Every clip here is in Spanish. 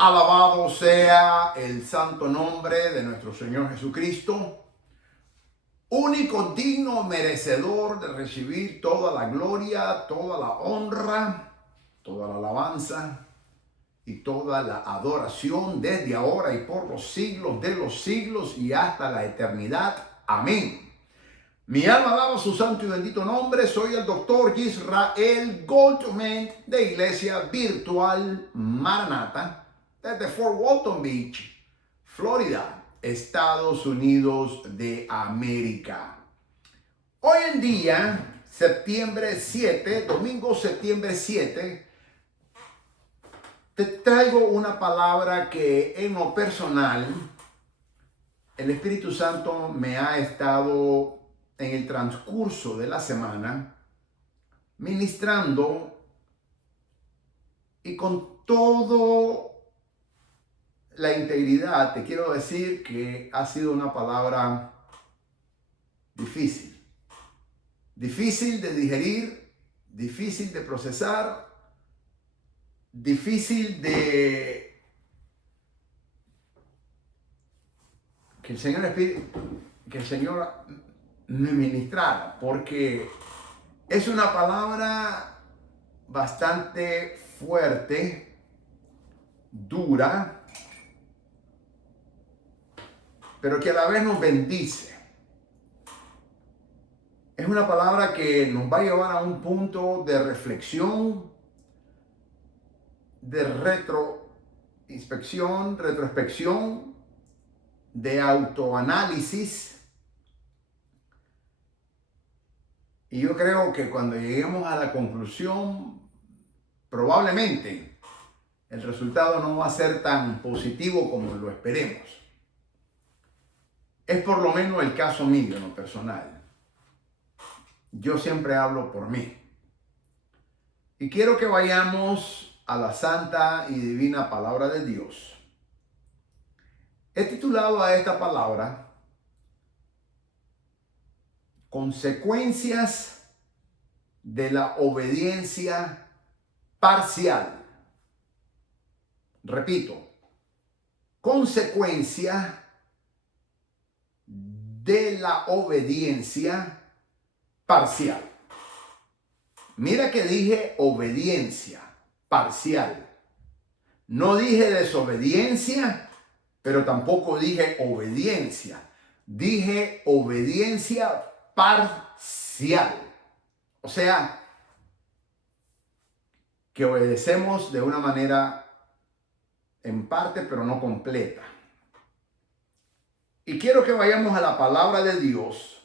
Alabado sea el santo nombre de nuestro Señor Jesucristo, único digno merecedor de recibir toda la gloria, toda la honra, toda la alabanza y toda la adoración desde ahora y por los siglos de los siglos y hasta la eternidad. Amén. Mi alma alaba su santo y bendito nombre. Soy el doctor Israel Goldman de Iglesia Virtual Maranata desde Fort Walton Beach, Florida, Estados Unidos de América. Hoy en día, domingo septiembre 7, te traigo una palabra que en lo personal el Espíritu Santo me ha estado en el transcurso de la semana ministrando, y con todo la integridad te quiero decir que ha sido una palabra difícil de digerir, difícil de procesar, difícil de que el Señor me ministrara, porque es una palabra bastante fuerte, dura, pero que a la vez nos bendice. Es una palabra que nos va a llevar a un punto de reflexión, de retrospección, de autoanálisis. Y yo creo que cuando lleguemos a la conclusión, probablemente el resultado no va a ser tan positivo como lo esperemos. Es por lo menos el caso mío en lo personal. Yo siempre hablo por mí. Y quiero que vayamos a la santa y divina palabra de Dios. He titulado a esta palabra Consecuencias de la obediencia parcial. Repito, consecuencias de la obediencia parcial. Mira que dije obediencia parcial. No dije desobediencia, pero tampoco dije obediencia. Dije obediencia parcial. O sea, que obedecemos de una manera en parte, pero no completa. Y quiero que vayamos a la palabra de Dios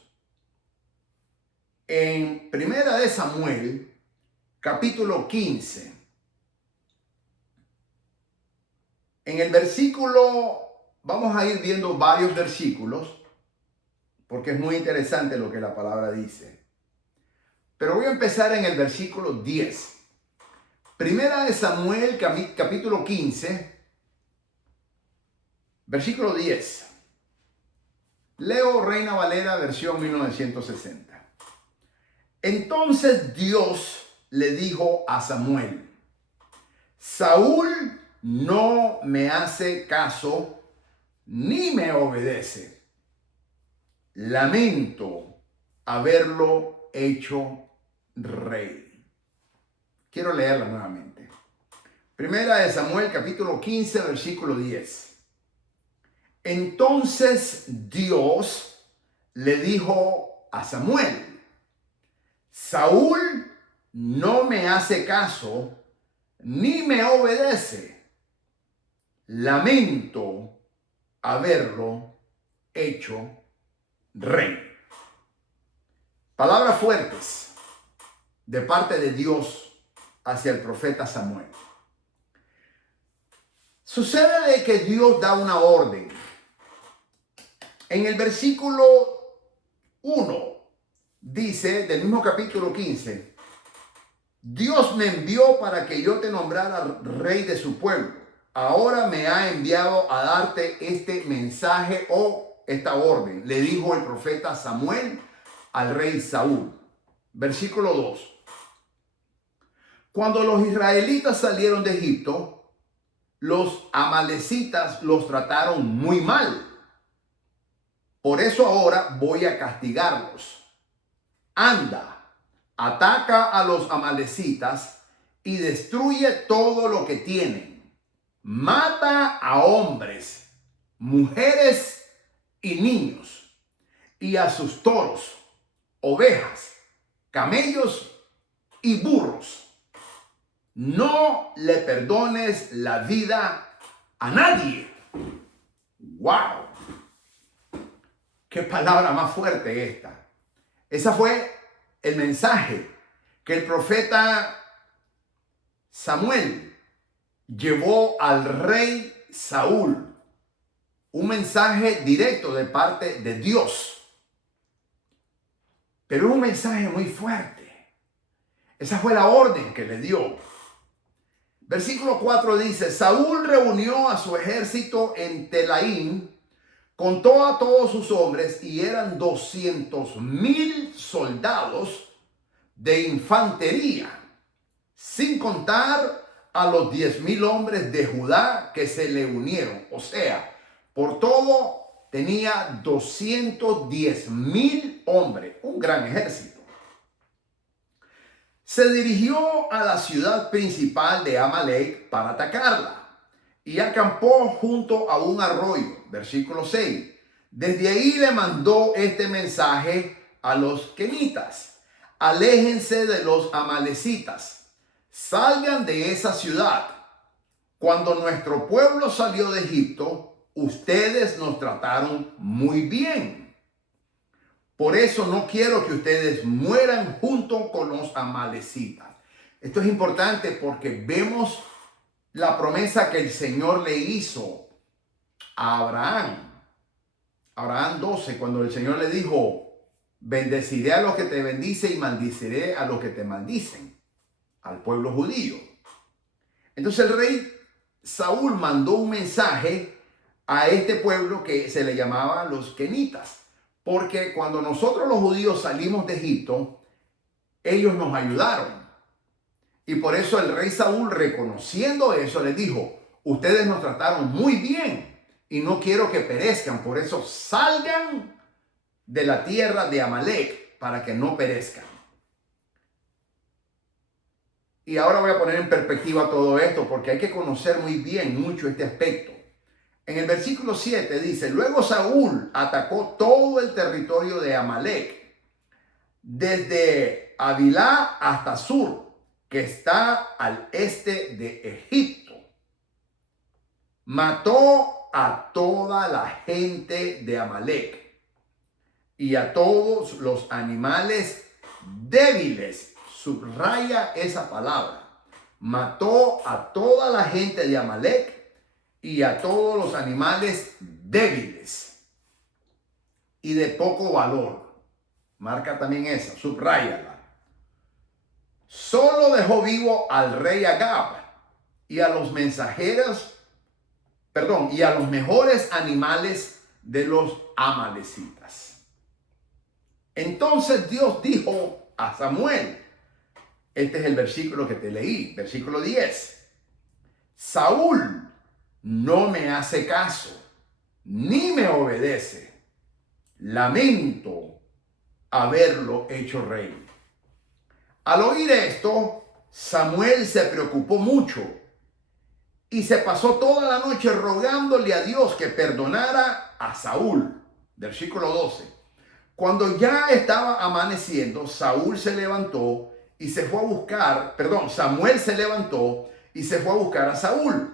en Primera de Samuel, capítulo 15. En el versículo, vamos a ir viendo varios versículos, porque es muy interesante lo que la palabra dice. Pero voy a empezar en el versículo 10. Primera de Samuel, capítulo 15, versículo 10. Leo Reina Valera, versión 1960. Entonces Dios le dijo a Samuel: Saúl no me hace caso ni me obedece. Lamento haberlo hecho rey. Quiero leerla nuevamente. Primera de Samuel, capítulo 15, versículo 10. Entonces Dios le dijo a Samuel: Saúl no me hace caso ni me obedece. Lamento haberlo hecho rey. Palabras fuertes de parte de Dios hacia el profeta Samuel. Sucede de que Dios da una orden. En el versículo 1 dice, del mismo capítulo 15, Dios me envió para que yo te nombrara rey de su pueblo. Ahora me ha enviado a darte este mensaje o esta orden, le dijo el profeta Samuel al rey Saúl. Versículo 2. Cuando los israelitas salieron de Egipto, los amalecitas los trataron muy mal. Por eso ahora voy a castigarlos. Anda, ataca a los amalecitas y destruye todo lo que tienen. Mata a hombres, mujeres y niños, y a sus toros, ovejas, camellos y burros. No le perdones la vida a nadie. ¡Wow! ¡Qué palabra más fuerte esta! Ese fue el mensaje que el profeta Samuel llevó al rey Saúl. Un mensaje directo de parte de Dios. Pero un mensaje muy fuerte. Esa fue la orden que le dio. Versículo 4 dice, Saúl reunió a su ejército en Telaín, contó a todos sus hombres y eran 200,000 soldados de infantería, sin contar a los 10,000 hombres de Judá que se le unieron. O sea, por todo tenía 210,000 hombres, un gran ejército. Se dirigió a la ciudad principal de Amalek para atacarla y acampó junto a un arroyo. Versículo 6. Desde ahí le mandó este mensaje a los kenitas: aléjense de los amalecitas, salgan de esa ciudad. Cuando nuestro pueblo salió de Egipto, ustedes nos trataron muy bien. Por eso no quiero que ustedes mueran junto con los amalecitas. Esto es importante porque vemos la promesa que el Señor le hizo a Abraham. Abraham 12, cuando el Señor le dijo, bendeciré a los que te bendicen y maldiciré a los que te maldicen, al pueblo judío. Entonces el rey Saúl mandó un mensaje a este pueblo que se le llamaba los kenitas. Porque cuando nosotros los judíos salimos de Egipto, ellos nos ayudaron. Y por eso el rey Saúl, reconociendo eso, les dijo, ustedes nos trataron muy bien y no quiero que perezcan. Por eso salgan de la tierra de Amalek para que no perezcan. Y ahora voy a poner en perspectiva todo esto porque hay que conocer muy bien mucho este aspecto. En el versículo 7 dice, luego Saúl atacó todo el territorio de Amalek, desde Havilá hasta Sur, que está al este de Egipto. Mató a toda la gente de Amalek y a todos los animales débiles. Subraya esa palabra. Mató a toda la gente de Amalek y a todos los animales débiles y de poco valor. Marca también esa, subráyala. Solo dejó vivo al rey Agab y a los mensajeros, y a los mejores animales de los amalecitas. Entonces Dios dijo a Samuel, este es el versículo que te leí, versículo 10, Saúl no me hace caso, ni me obedece. Lamento haberlo hecho rey. Al oír esto, Samuel se preocupó mucho y se pasó toda la noche rogándole a Dios que perdonara a Saúl. Versículo 12. Cuando ya estaba amaneciendo, Samuel se levantó y se fue a buscar a Saúl.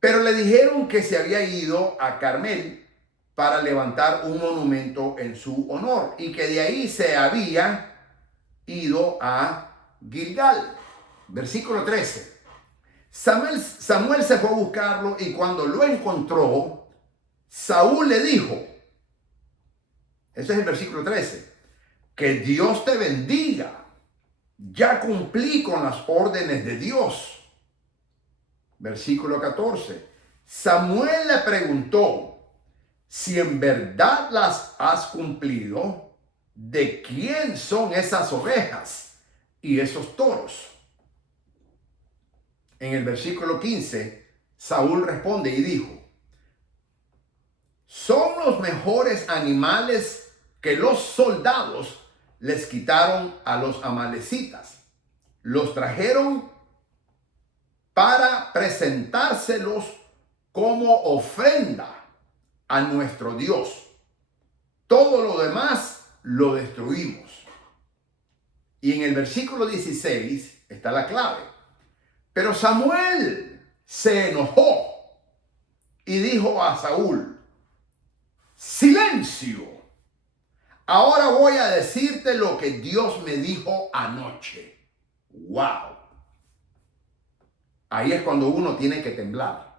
Pero le dijeron que se había ido a Carmel para levantar un monumento en su honor y que de ahí se había ido a Gilgal. Versículo 13. Samuel se fue a buscarlo y cuando lo encontró, Saúl le dijo, ese es el versículo 13, que Dios te bendiga. Ya cumplí con las órdenes de Dios. Versículo 14. Samuel le preguntó, si en verdad las has cumplido, ¿de quién son esas ovejas y esos toros? En el versículo 15, Saúl responde y dijo: son los mejores animales que los soldados les quitaron a los amalecitas. Los trajeron para presentárselos como ofrenda a nuestro Dios. Todo lo demás lo destruimos. Y en el versículo 16 está la clave. Pero Samuel se enojó y dijo a Saúl: silencio, ahora voy a decirte lo que Dios me dijo anoche. ¡Wow! Ahí es cuando uno tiene que temblar.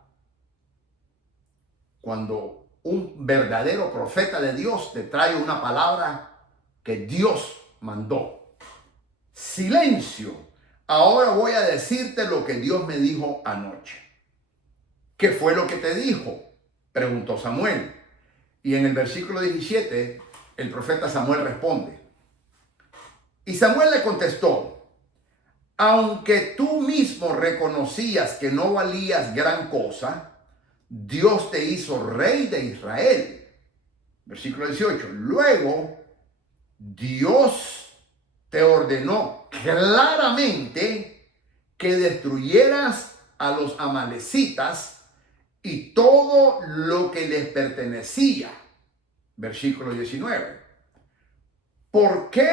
Cuando un verdadero profeta de Dios te trae una palabra que Dios mandó. Silencio, ahora voy a decirte lo que Dios me dijo anoche. ¿Qué fue lo que te dijo?, preguntó Samuel. Y en el versículo 17, el profeta Samuel responde. Y Samuel le contestó: aunque tú mismo reconocías que no valías gran cosa, Dios te hizo rey de Israel. Versículo 18. Luego, Dios te ordenó claramente que destruyeras a los amalecitas y todo lo que les pertenecía. Versículo 19. ¿Por qué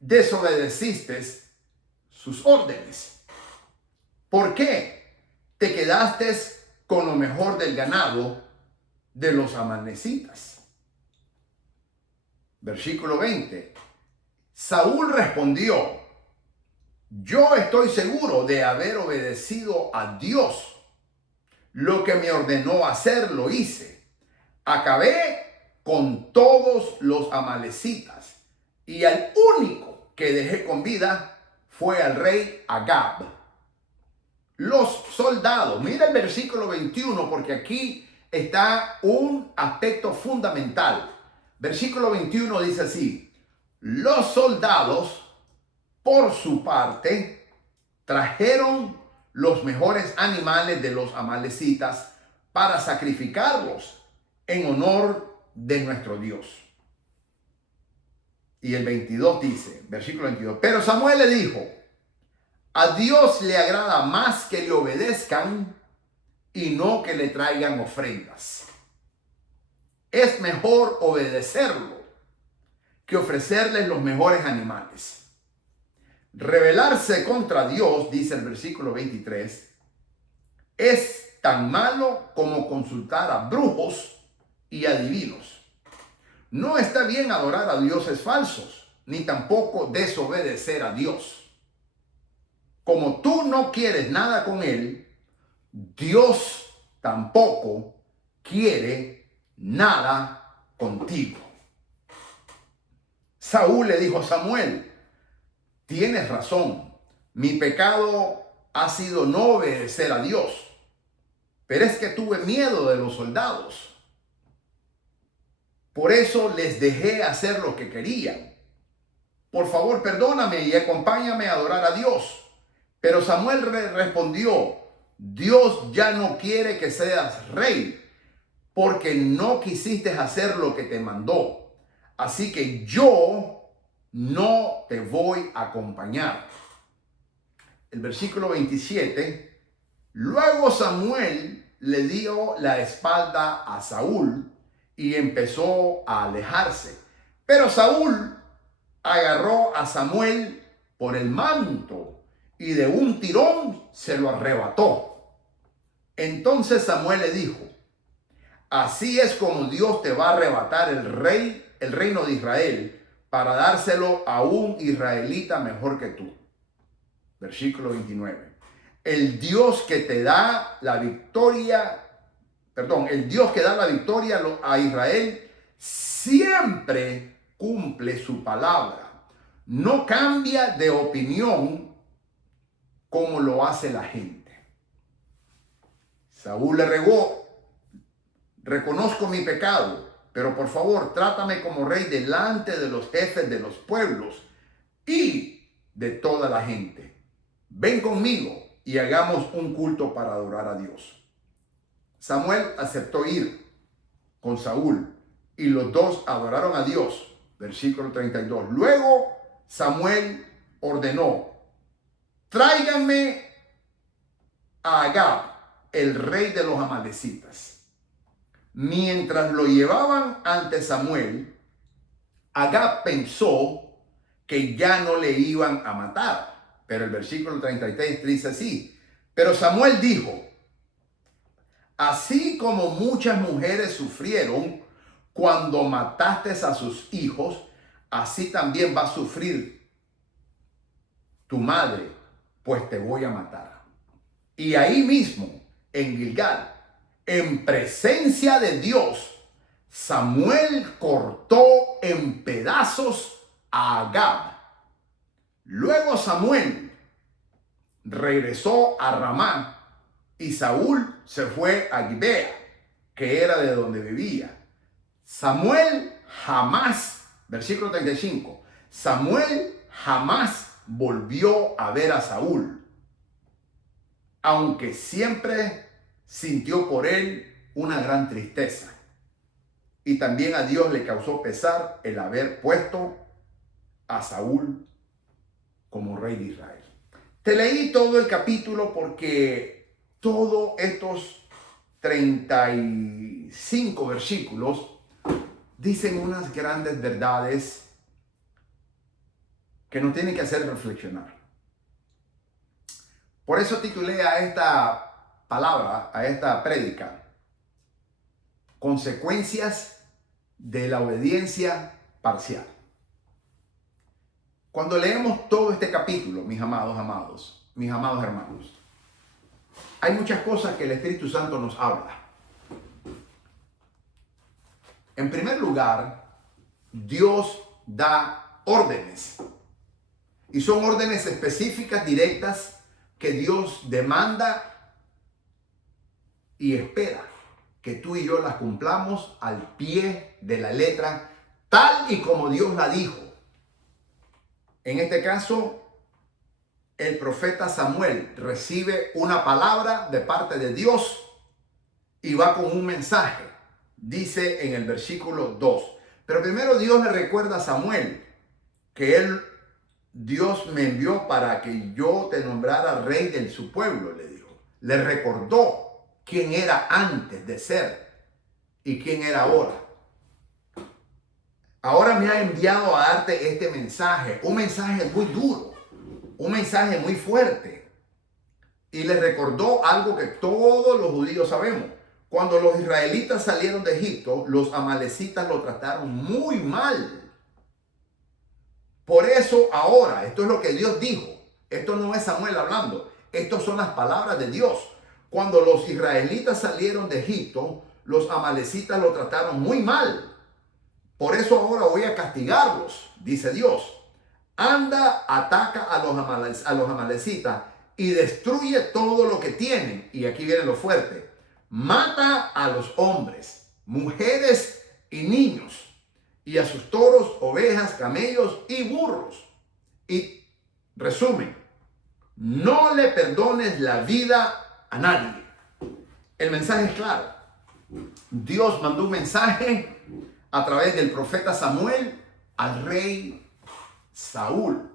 desobedeciste sus órdenes? ¿Por qué te quedaste con lo mejor del ganado de los amalecitas? Versículo 20. Saúl respondió: yo estoy seguro de haber obedecido a Dios. Lo que me ordenó hacer lo hice. Acabé con todos los amalecitas y al único que dejé con vida fue al rey Agag. Los soldados, mira el versículo 21 porque aquí está un aspecto fundamental. Versículo 21 dice así: los soldados, por su parte, trajeron los mejores animales de los amalecitas para sacrificarlos en honor de nuestro Dios. Y el 22 dice, versículo 22, pero Samuel le dijo: a Dios le agrada más que le obedezcan y no que le traigan ofrendas. Es mejor obedecerlo que ofrecerles los mejores animales. Rebelarse contra Dios, dice el versículo 23, es tan malo como consultar a brujos y adivinos. No está bien adorar a dioses falsos, ni tampoco desobedecer a Dios. Como tú no quieres nada con Él, Dios tampoco quiere nada contigo. Saúl le dijo a Samuel: tienes razón, mi pecado ha sido no obedecer a Dios, pero es que tuve miedo de los soldados. Por eso les dejé hacer lo que querían. Por favor, perdóname y acompáñame a adorar a Dios. Pero Samuel respondió: Dios ya no quiere que seas rey, porque no quisiste hacer lo que te mandó. Así que yo no te voy a acompañar. El versículo 27. Luego Samuel le dio la espalda a Saúl y empezó a alejarse. Pero Saúl agarró a Samuel por el manto y de un tirón se lo arrebató. Entonces Samuel le dijo: así es como Dios te va a arrebatar el reino de Israel para dárselo a un israelita mejor que tú. Versículo 29. El Dios que te da la victoria, el Dios que da la victoria a Israel siempre cumple su palabra. No cambia de opinión como lo hace la gente. Saúl le rogó: reconozco mi pecado, pero por favor trátame como rey delante de los jefes de los pueblos y de toda la gente. Ven conmigo y hagamos un culto para adorar a Dios. Samuel aceptó ir con Saúl y los dos adoraron a Dios. Versículo 32. Luego Samuel ordenó: tráiganme a Agag, el rey de los amalecitas. Mientras lo llevaban ante Samuel, Agag pensó que ya no le iban a matar. Pero el versículo 33 dice así: pero Samuel dijo: así como muchas mujeres sufrieron cuando mataste a sus hijos, así también va a sufrir tu madre, pues te voy a matar. Y ahí mismo, en Gilgal, en presencia de Dios, Samuel cortó en pedazos a Agag. Luego Samuel regresó a Ramá y Saúl se fue a Gibea, que era de donde vivía. Samuel jamás, versículo 35, Samuel jamás volvió a ver a Saúl, aunque siempre sintió por él una gran tristeza. Y también a Dios le causó pesar el haber puesto a Saúl como rey de Israel. Te leí todo el capítulo porque todos estos 35 versículos dicen unas grandes verdades que nos tienen que hacer reflexionar. Por eso titulé a esta palabra, a esta prédica, consecuencias de la obediencia parcial. Cuando leemos todo este capítulo, mis amados hermanos, hay muchas cosas que el Espíritu Santo nos habla. En primer lugar, Dios da órdenes. Y son órdenes específicas, directas, que Dios demanda y espera que tú y yo las cumplamos al pie de la letra, tal y como Dios la dijo. En este caso, el profeta Samuel recibe una palabra de parte de Dios y va con un mensaje. Dice en el versículo 2. Pero primero Dios le recuerda a Samuel que Dios me envió para que yo te nombrara rey de su pueblo, le dijo. Le recordó quién era antes de ser y quién era ahora. Ahora me ha enviado a darte este mensaje, un mensaje muy duro, un mensaje muy fuerte. Y le recordó algo que todos los judíos sabemos. Cuando los israelitas salieron de Egipto, los amalecitas lo trataron muy mal. Por eso ahora, esto es lo que Dios dijo. Esto no es Samuel hablando. Estas son las palabras de Dios. Cuando los israelitas salieron de Egipto, los amalecitas lo trataron muy mal. Por eso ahora voy a castigarlos, dice Dios. Anda, ataca a los amalecitas y destruye todo lo que tienen. Y aquí viene lo fuerte. Mata a los hombres, mujeres y niños, y a sus toros, ovejas, camellos y burros. Y resumen, no le perdones la vida a nadie. El mensaje es claro. Dios mandó un mensaje a través del profeta Samuel al rey Saúl.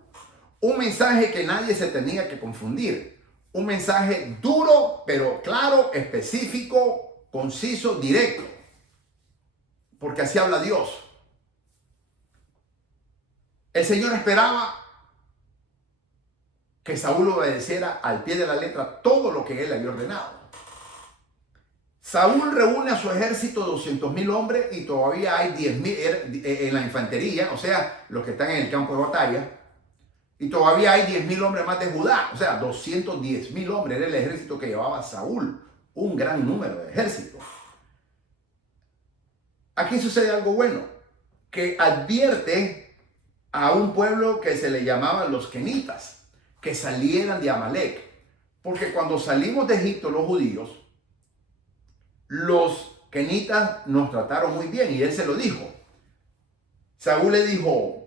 Un mensaje que nadie se tenía que confundir. Un mensaje duro, pero claro, específico, conciso, directo. Porque así habla Dios. El Señor esperaba que Saúl obedeciera al pie de la letra todo lo que él había ordenado. Saúl reúne a su ejército 200,000 hombres y todavía hay 10,000 en la infantería, o sea, los que están en el campo de batalla. Y todavía hay 10,000 hombres más de Judá, o sea, 210,000 hombres era el ejército que llevaba Saúl. Un gran número de ejércitos. Aquí sucede algo bueno, que advierte a un pueblo que se le llamaba los kenitas, que salieran de Amalek. Porque cuando salimos de Egipto los judíos, los kenitas nos trataron muy bien y él se lo dijo. Saúl le dijo: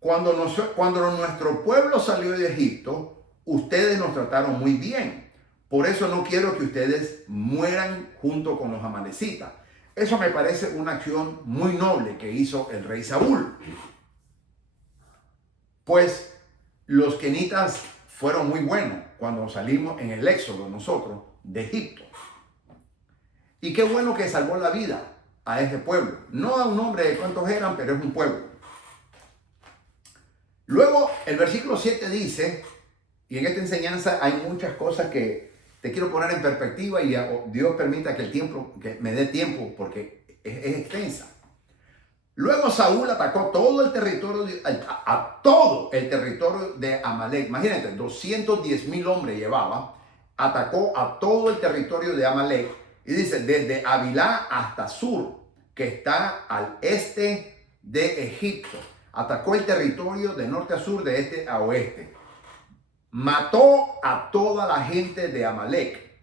cuando nuestro pueblo salió de Egipto, ustedes nos trataron muy bien. Por eso no quiero que ustedes mueran junto con los amalecitas. Eso me parece una acción muy noble que hizo el rey Saúl. Pues los kenitas fueron muy buenos cuando salimos en el éxodo nosotros de Egipto. Y qué bueno que salvó la vida a ese pueblo. No a un nombre de cuántos eran, pero es un pueblo. Luego el versículo 7 dice, y en esta enseñanza hay muchas cosas que te quiero poner en perspectiva y Dios permita que me dé tiempo porque es extensa. Luego Saúl atacó todo el territorio, a todo el territorio de Amalek. Imagínate, 210,000 hombres llevaba. Atacó a todo el territorio de Amalek. Y dice, desde Havilá hasta Sur, que está al este de Egipto. Atacó el territorio de norte a sur, de este a oeste. Mató a toda la gente de Amalek.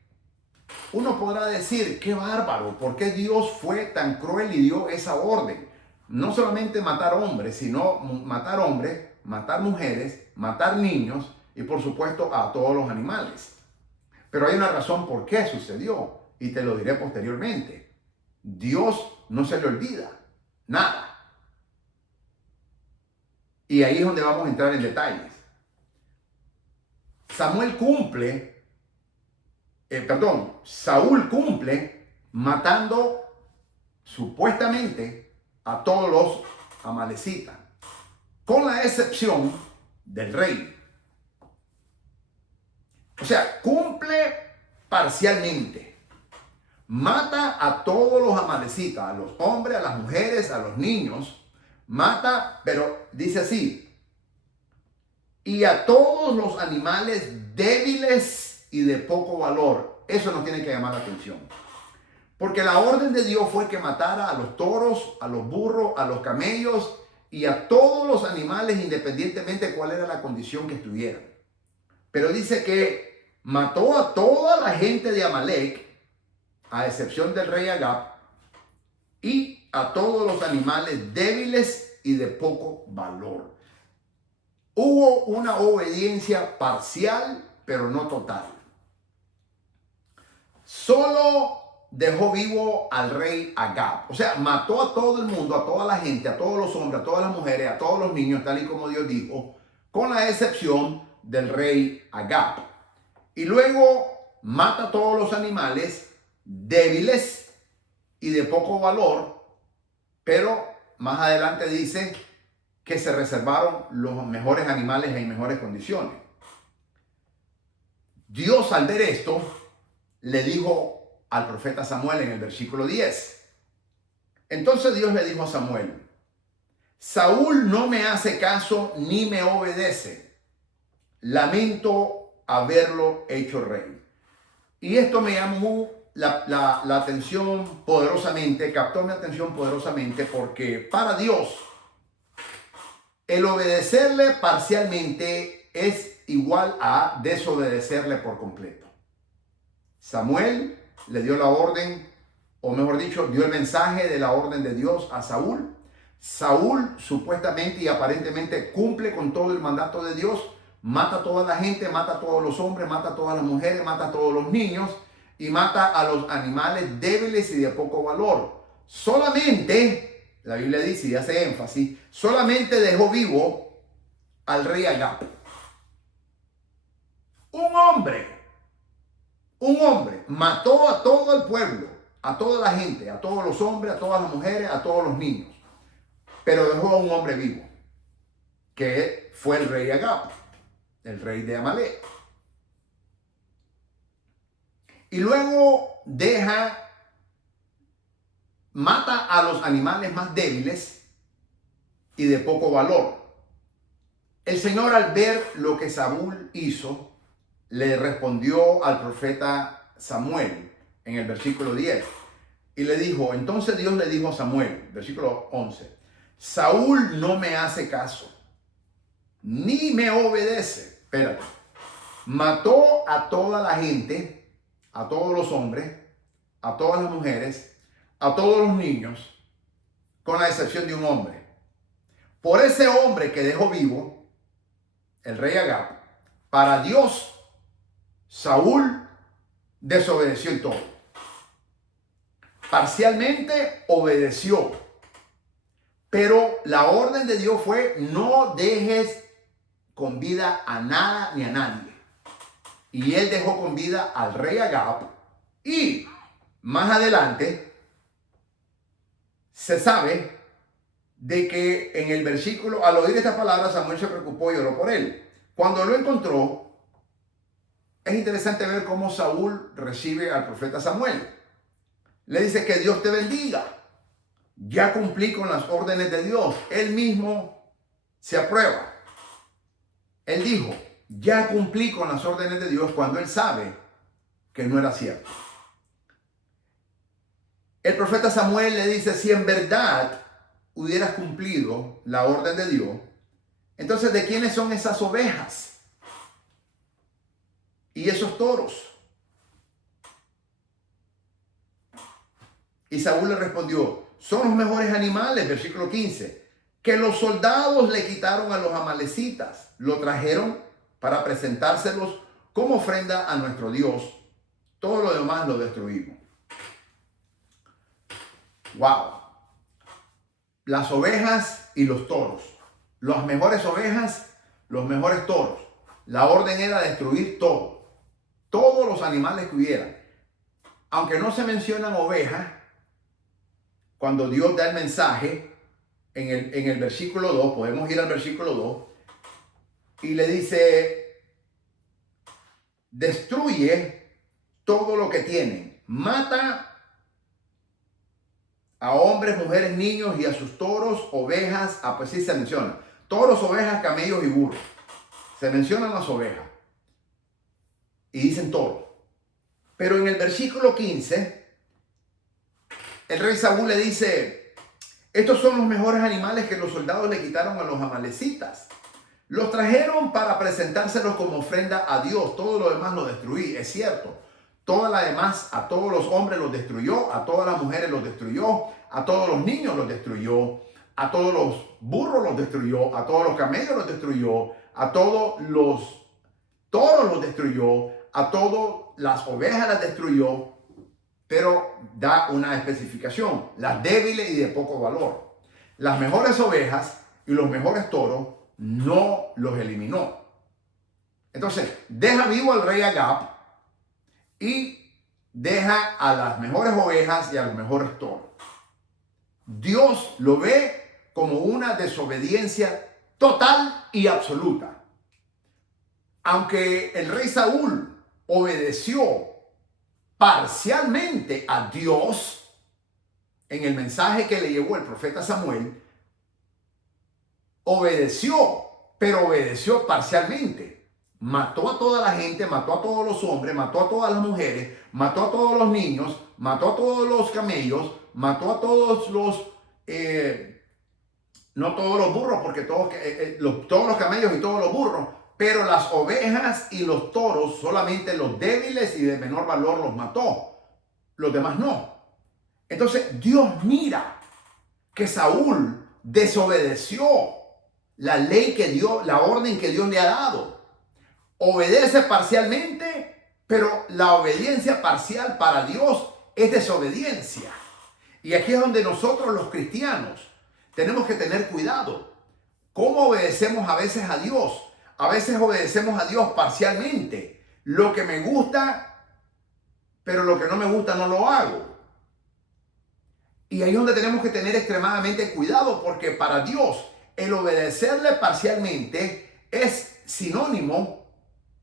Uno podrá decir, qué bárbaro, ¿por qué Dios fue tan cruel y dio esa orden? No solamente matar hombres, sino matar hombres, matar mujeres, matar niños y por supuesto a todos los animales. Pero hay una razón por qué sucedió y te lo diré posteriormente. Dios no se le olvida nada. Y ahí es donde vamos a entrar en detalles. Saúl cumple matando supuestamente a todos los amalecitas, con la excepción del rey. O sea, cumple parcialmente. Mata a todos los amalecitas, a los hombres, a las mujeres, a los niños. Mata, pero dice así, y a todos los animales débiles y de poco valor. Eso nos tiene que llamar la atención. Porque la orden de Dios fue que matara a los toros, a los burros, a los camellos y a todos los animales independientemente de cuál era la condición que estuvieran. Pero dice que mató a toda la gente de Amalek, a excepción del rey Agag, y a todos los animales débiles y de poco valor. Hubo una obediencia parcial, pero no total. Solo dejó vivo al rey Agag. O sea, mató a todo el mundo, a toda la gente, a todos los hombres, a todas las mujeres, a todos los niños, tal y como Dios dijo, con la excepción del rey Agag. Y luego mata a todos los animales débiles y de poco valor, pero más adelante dice que se reservaron los mejores animales en mejores condiciones. Dios, al ver esto, le dijo al profeta Samuel en el versículo 10. Entonces Dios le dijo a Samuel, Saúl no me hace caso ni me obedece. Lamento haberlo hecho rey. Y esto me llamó la atención poderosamente, captó mi atención poderosamente, porque para Dios el obedecerle parcialmente es igual a desobedecerle por completo. Samuel le dio la orden, o mejor dicho, dio el mensaje de la orden de Dios a Saúl. Saúl supuestamente y aparentemente cumple con todo el mandato de Dios, mata a toda la gente, mata a todos los hombres, mata a todas las mujeres, mata a todos los niños y mata a los animales débiles y de poco valor. Solamente, la Biblia dice y hace énfasis, solamente dejó vivo al rey Agag. Un hombre mató a todo el pueblo, a toda la gente, a todos los hombres, a todas las mujeres, a todos los niños. Pero dejó a un hombre vivo, que fue el rey Agag, el rey de Amalek. Y luego mata a los animales más débiles y de poco valor. El Señor, al ver lo que Saúl hizo, le respondió al profeta Samuel en el versículo 10 y le dijo, entonces Dios le dijo a Samuel, versículo 11, Saúl no me hace caso, ni me obedece. Espérate. Mató a toda la gente, a todos los hombres, a todas las mujeres, a todos los niños, con la excepción de un hombre. Por ese hombre que dejó vivo, el rey Agag, para Dios, Saúl desobedeció en todo. Parcialmente obedeció. Pero la orden de Dios fue: no dejes con vida a nada ni a nadie. Y él dejó con vida al rey Agab. Y más adelante se sabe de que en el versículo, al oír estas palabras, Samuel se preocupó y oró por él. Cuando lo encontró, es interesante ver cómo Saúl recibe al profeta Samuel. Le dice: que Dios te bendiga. Ya cumplí con las órdenes de Dios. Él mismo se aprueba. Él dijo: ya cumplí con las órdenes de Dios, cuando él sabe que no era cierto. El profeta Samuel le dice: si en verdad hubieras cumplido la orden de Dios, entonces ¿de quiénes son esas ovejas y esos toros? Y Saúl le respondió: son los mejores animales, versículo 15, que los soldados le quitaron a los amalecitas, lo trajeron para presentárselos como ofrenda a nuestro Dios. Todo lo demás lo destruimos. Wow. Las ovejas y los toros. Las mejores ovejas, los mejores toros. La orden era destruir todo. Todos los animales que hubieran. Aunque no se mencionan ovejas, cuando Dios da el mensaje, en el versículo 2, podemos ir al versículo 2, y le dice: destruye todo lo que tienen. Mata a hombres, mujeres, niños y a sus toros, ovejas. Pues sí se menciona. Toros, ovejas, camellos y burros. Se mencionan las ovejas. Y dicen toros. Pero en el versículo 15, el rey Saúl le dice: estos son los mejores animales que los soldados le quitaron a los amalecitas. Los trajeron para presentárselos como ofrenda a Dios. Todo lo demás lo destruí. Es cierto. Toda la demás, a todos los hombres los destruyó, a todas las mujeres los destruyó, a todos los niños los destruyó, a todos los burros los destruyó, a todos los camellos los destruyó, a todos los toros los destruyó, a todas las ovejas las destruyó, pero da una especificación: las débiles y de poco valor. Las mejores ovejas y los mejores toros no los eliminó. Entonces, deja vivo al rey Agab y deja a las mejores ovejas y a los mejores toros. Dios lo ve como una desobediencia total y absoluta. Aunque el rey Saúl obedeció parcialmente a Dios en el mensaje que le llevó el profeta Samuel, obedeció, pero obedeció parcialmente. Mató a toda la gente, mató a todos los hombres, mató a todas las mujeres, mató a todos los niños, mató a todos los camellos, mató a todos los, no todos los burros, porque todos los camellos y todos los burros, pero las ovejas y los toros, solamente los débiles y de menor valor los mató, los demás no. Entonces Dios mira que Saúl desobedeció la ley que Dios, la orden que Dios le ha dado. Obedece parcialmente, pero la obediencia parcial para Dios es desobediencia. Y aquí es donde nosotros los cristianos tenemos que tener cuidado. ¿Cómo obedecemos a veces a Dios? A veces obedecemos a Dios parcialmente. Lo que me gusta, pero lo que no me gusta no lo hago. Y ahí es donde tenemos que tener extremadamente cuidado, porque para Dios el obedecerle parcialmente es sinónimo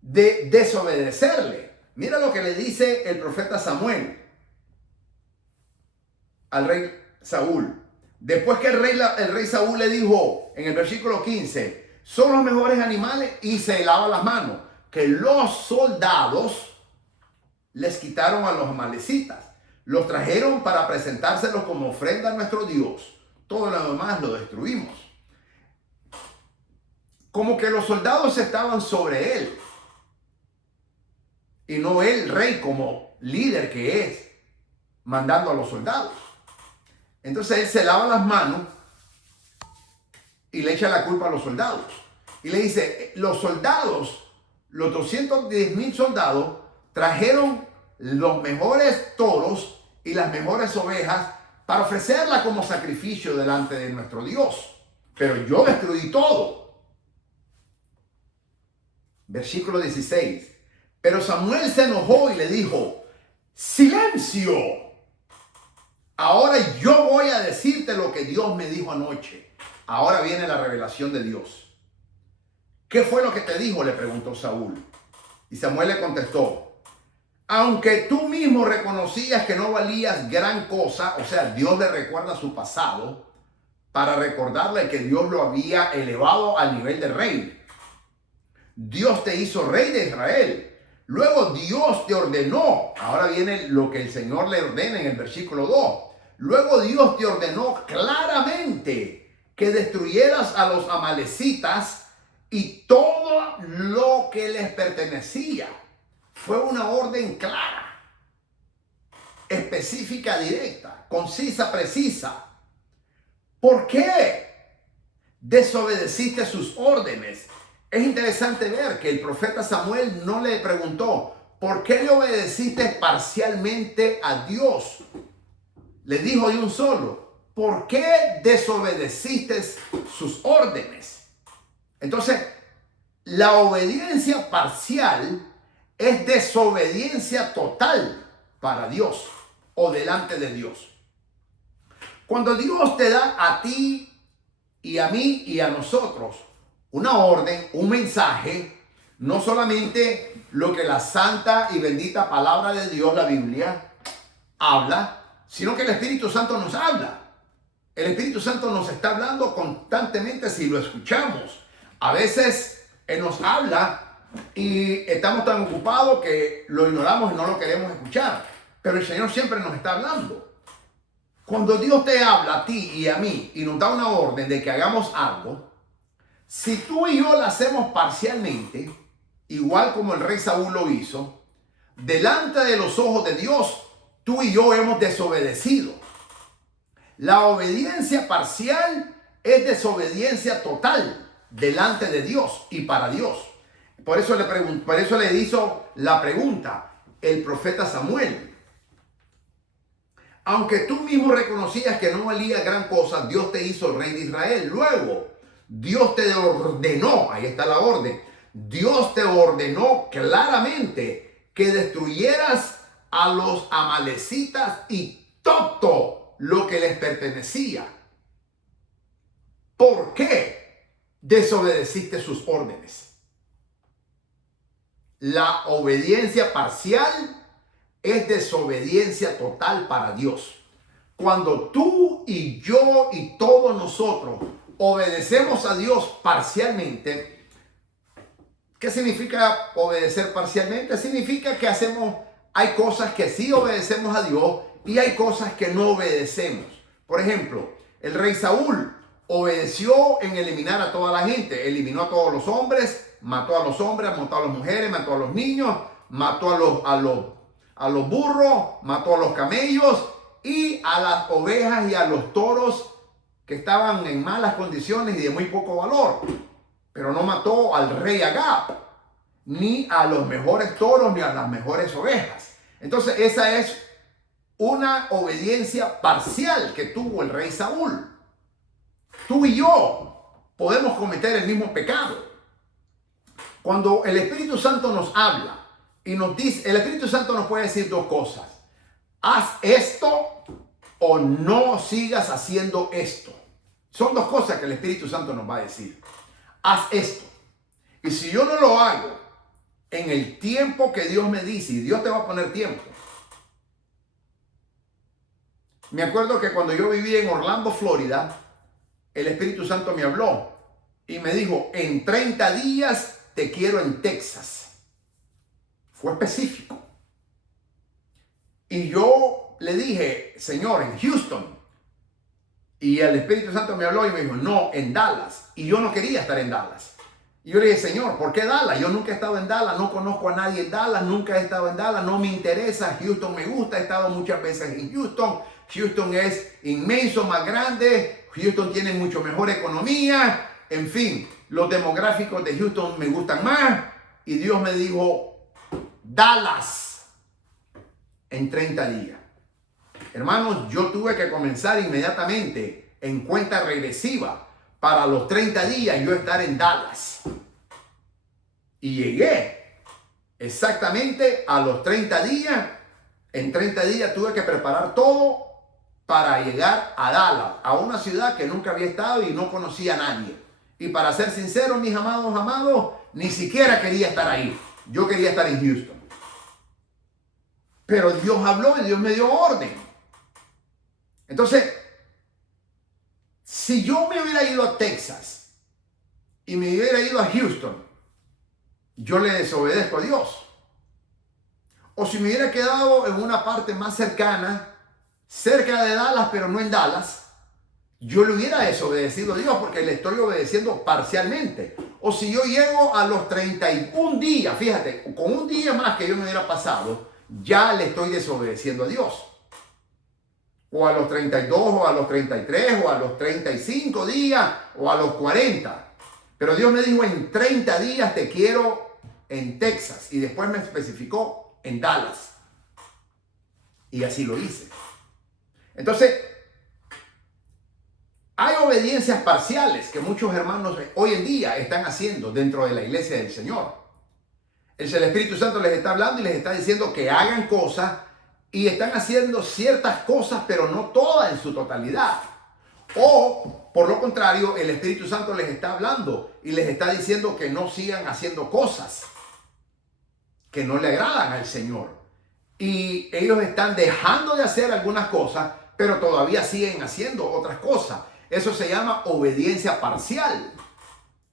de desobedecerle. Mira lo que le dice el profeta Samuel al rey Saúl. Después que el rey Saúl le dijo en el versículo 15, son los mejores animales, y se lava las manos, que los soldados les quitaron a los amalecitas, los trajeron para presentárselos como ofrenda a nuestro Dios. Todo lo demás lo destruimos. Como que los soldados estaban sobre él, y no el rey como líder que es, mandando a los soldados. Entonces él se lava las manos y le echa la culpa a los soldados. Y le dice, los soldados, los 210,000 soldados, trajeron los mejores toros y las mejores ovejas para ofrecerla como sacrificio delante de nuestro Dios. Pero yo destruí todo. Versículo 16. Pero Samuel se enojó y le dijo: ¡silencio! Ahora yo voy a decirte lo que Dios me dijo anoche. Ahora viene la revelación de Dios. ¿Qué fue lo que te dijo?, le preguntó Saúl. Y Samuel le contestó: aunque tú mismo reconocías que no valías gran cosa, o sea, Dios le recuerda su pasado para recordarle que Dios lo había elevado al nivel de rey. Dios te hizo rey de Israel. Luego Dios te ordenó. Ahora viene lo que el Señor le ordena en el versículo 2. Luego Dios te ordenó claramente que destruyeras a los amalecitas y todo lo que les pertenecía. Fue una orden clara, específica, directa, concisa, precisa. ¿Por qué desobedeciste sus órdenes? Es interesante ver que el profeta Samuel no le preguntó: ¿por qué le obedeciste parcialmente a Dios? Le dijo de un solo: ¿por qué desobedeciste sus órdenes? Entonces, la obediencia parcial es desobediencia total para Dios o delante de Dios. Cuando Dios te da a ti y a mí y a nosotros una orden, un mensaje, no solamente lo que la santa y bendita palabra de Dios, la Biblia, habla, sino que el Espíritu Santo nos habla. El Espíritu Santo nos está hablando constantemente si lo escuchamos. A veces nos habla y estamos tan ocupados que lo ignoramos y no lo queremos escuchar. Pero el Señor siempre nos está hablando. Cuando Dios te habla a ti y a mí y nos da una orden de que hagamos algo, si tú y yo la hacemos parcialmente, igual como el rey Saúl lo hizo, delante de los ojos de Dios, tú y yo hemos desobedecido. La obediencia parcial es desobediencia total delante de Dios y para Dios. Por eso le hizo la pregunta el profeta Samuel. Aunque tú mismo reconocías que no valía gran cosa, Dios te hizo rey de Israel. Luego, Dios te ordenó, ahí está la orden, Dios te ordenó claramente que destruyeras a los amalecitas y todo lo que les pertenecía. ¿Por qué desobedeciste sus órdenes? La obediencia parcial es desobediencia total para Dios. Cuando tú y yo y todos nosotros obedecemos a Dios parcialmente, ¿qué significa obedecer parcialmente? Significa que hay cosas que sí obedecemos a Dios y hay cosas que no obedecemos. Por ejemplo, el rey Saúl obedeció en eliminar a toda la gente. Eliminó a todos los hombres, mató a los hombres, mató a las mujeres, mató a los niños, mató a los burros, mató a los camellos y a las ovejas y a los toros que estaban en malas condiciones y de muy poco valor. Pero no mató al rey Agag, ni a los mejores toros, ni a las mejores ovejas. Entonces esa es una obediencia parcial que tuvo el rey Saúl. Tú y yo podemos cometer el mismo pecado. Cuando el Espíritu Santo nos habla y nos dice, el Espíritu Santo nos puede decir dos cosas: haz esto o no sigas haciendo esto. Son dos cosas que el Espíritu Santo nos va a decir. Haz esto. Y si yo no lo hago en el tiempo que Dios me dice, y Dios te va a poner tiempo. Me acuerdo que cuando yo vivía en Orlando, Florida, el Espíritu Santo me habló y me dijo: en 30 días te quiero en Texas. Fue específico. Y yo le dije: Señor, en Houston. Y el Espíritu Santo me habló y me dijo: no, en Dallas. Y yo no quería estar en Dallas. Y yo le dije: Señor, ¿por qué Dallas? Yo nunca he estado en Dallas, no conozco a nadie en Dallas, nunca he estado en Dallas, no me interesa. Houston me gusta, he estado muchas veces en Houston. Houston es inmenso, más grande. Houston tiene mucho mejor economía. En fin, los demográficos de Houston me gustan más. Y Dios me dijo: Dallas. en 30 días. Hermanos, yo tuve que comenzar inmediatamente en cuenta regresiva para los 30 días yo estar en Dallas. Y llegué exactamente a los 30 días. En 30 días tuve que preparar todo para llegar a Dallas, a una ciudad que nunca había estado y no conocía a nadie. Y para ser sincero, mis amados, ni siquiera quería estar ahí. Yo quería estar en Houston. Pero Dios habló y Dios me dio orden. Entonces, si yo me hubiera ido a Texas y me hubiera ido a Houston, yo le desobedezco a Dios. O si me hubiera quedado en una parte más cercana, cerca de Dallas, pero no en Dallas, yo le hubiera desobedecido a Dios porque le estoy obedeciendo parcialmente. O si yo llego a los 31 días, fíjate, con un día más que yo me hubiera pasado, ya le estoy desobedeciendo a Dios. O a los 32, o a los 33, o a los 35 días, o a los 40. Pero Dios me dijo, en 30 días te quiero en Texas. Y después me especificó en Dallas. Y así lo hice. Entonces, hay obediencias parciales que muchos hermanos hoy en día están haciendo dentro de la iglesia del Señor. El Espíritu Santo les está hablando y les está diciendo que hagan cosas y están haciendo ciertas cosas, pero no todas en su totalidad. O, por lo contrario, el Espíritu Santo les está hablando y les está diciendo que no sigan haciendo cosas que no le agradan al Señor. Y ellos están dejando de hacer algunas cosas, pero todavía siguen haciendo otras cosas. Eso se llama obediencia parcial.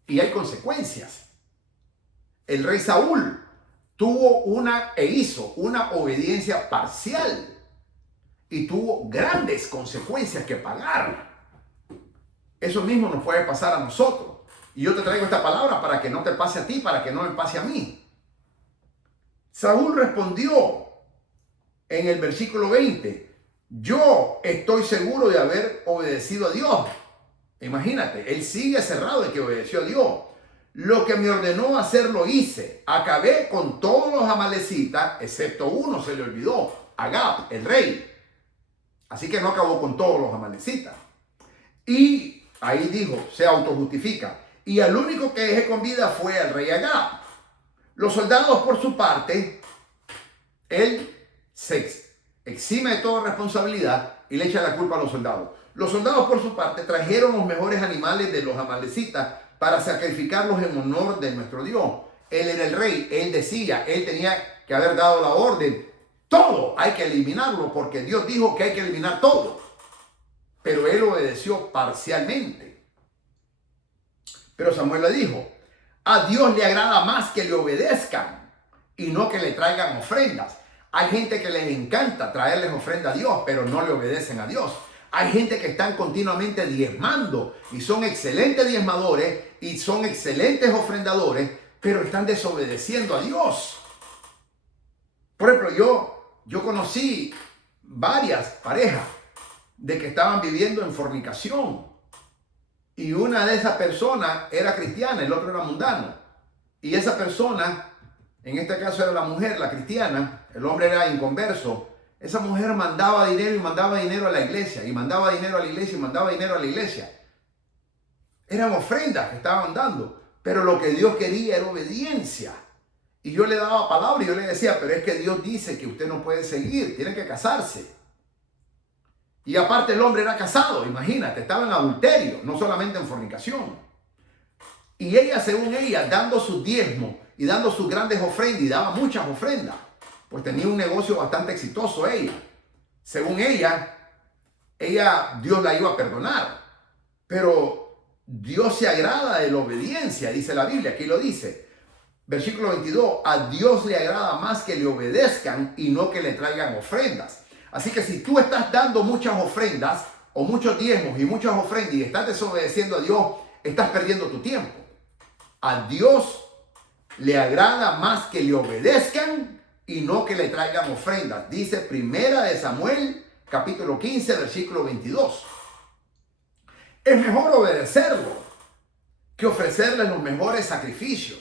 Y hay consecuencias. El rey Saúl hizo una obediencia parcial y tuvo grandes consecuencias que pagar. Eso mismo nos puede pasar a nosotros. Y yo te traigo esta palabra para que no te pase a ti, para que no me pase a mí. Saúl respondió en el versículo 20, yo estoy seguro de haber obedecido a Dios. Imagínate, él sigue cerrado de que obedeció a Dios. Lo que me ordenó hacer lo hice. Acabé con todos los amalecitas, excepto uno se le olvidó, Agag, el rey. Así que no acabó con todos los amalecitas. Y ahí dijo, se autojustifica. Y al único que dejé con vida fue al rey Agag. Los soldados, por su parte, él se exime de toda responsabilidad y le echa la culpa a los soldados. Los soldados, por su parte, trajeron los mejores animales de los amalecitas para sacrificarlos en honor de nuestro Dios. Él era el rey, él decía, él tenía que haber dado la orden. Todo hay que eliminarlo porque Dios dijo que hay que eliminar todo. Pero él obedeció parcialmente. Pero Samuel le dijo, a Dios le agrada más que le obedezcan y no que le traigan ofrendas. Hay gente que les encanta traerles ofrenda a Dios, pero no le obedecen a Dios. Hay gente que están continuamente diezmando y son excelentes diezmadores y son excelentes ofrendadores, pero están desobedeciendo a Dios. Por ejemplo, yo conocí varias parejas de que estaban viviendo en fornicación. Y una de esas personas era cristiana, el otro era mundano. Y esa persona, en este caso era la mujer, la cristiana, el hombre era inconverso. Esa mujer mandaba dinero y mandaba dinero a la iglesia, y mandaba dinero a la iglesia y mandaba dinero a la iglesia. Eran ofrendas que estaban dando, pero lo que Dios quería era obediencia. Y yo le daba palabra y yo le decía, pero es que Dios dice que usted no puede seguir, tiene que casarse. Y aparte el hombre era casado, imagínate, estaba en adulterio, no solamente en fornicación. Y ella, según ella, dando sus diezmos y dando sus grandes ofrendas, y daba muchas ofrendas, pues tenía un negocio bastante exitoso ella. Según ella, Dios la iba a perdonar. Pero Dios se agrada de la obediencia, dice la Biblia, aquí lo dice. Versículo 22, a Dios le agrada más que le obedezcan y no que le traigan ofrendas. Así que si tú estás dando muchas ofrendas o muchos diezmos y muchas ofrendas y estás desobedeciendo a Dios, estás perdiendo tu tiempo. A Dios le agrada más que le obedezcan y no que le traigan ofrendas. Dice Primera de Samuel, capítulo 15, versículo 22. Es mejor obedecerlo que ofrecerles los mejores sacrificios.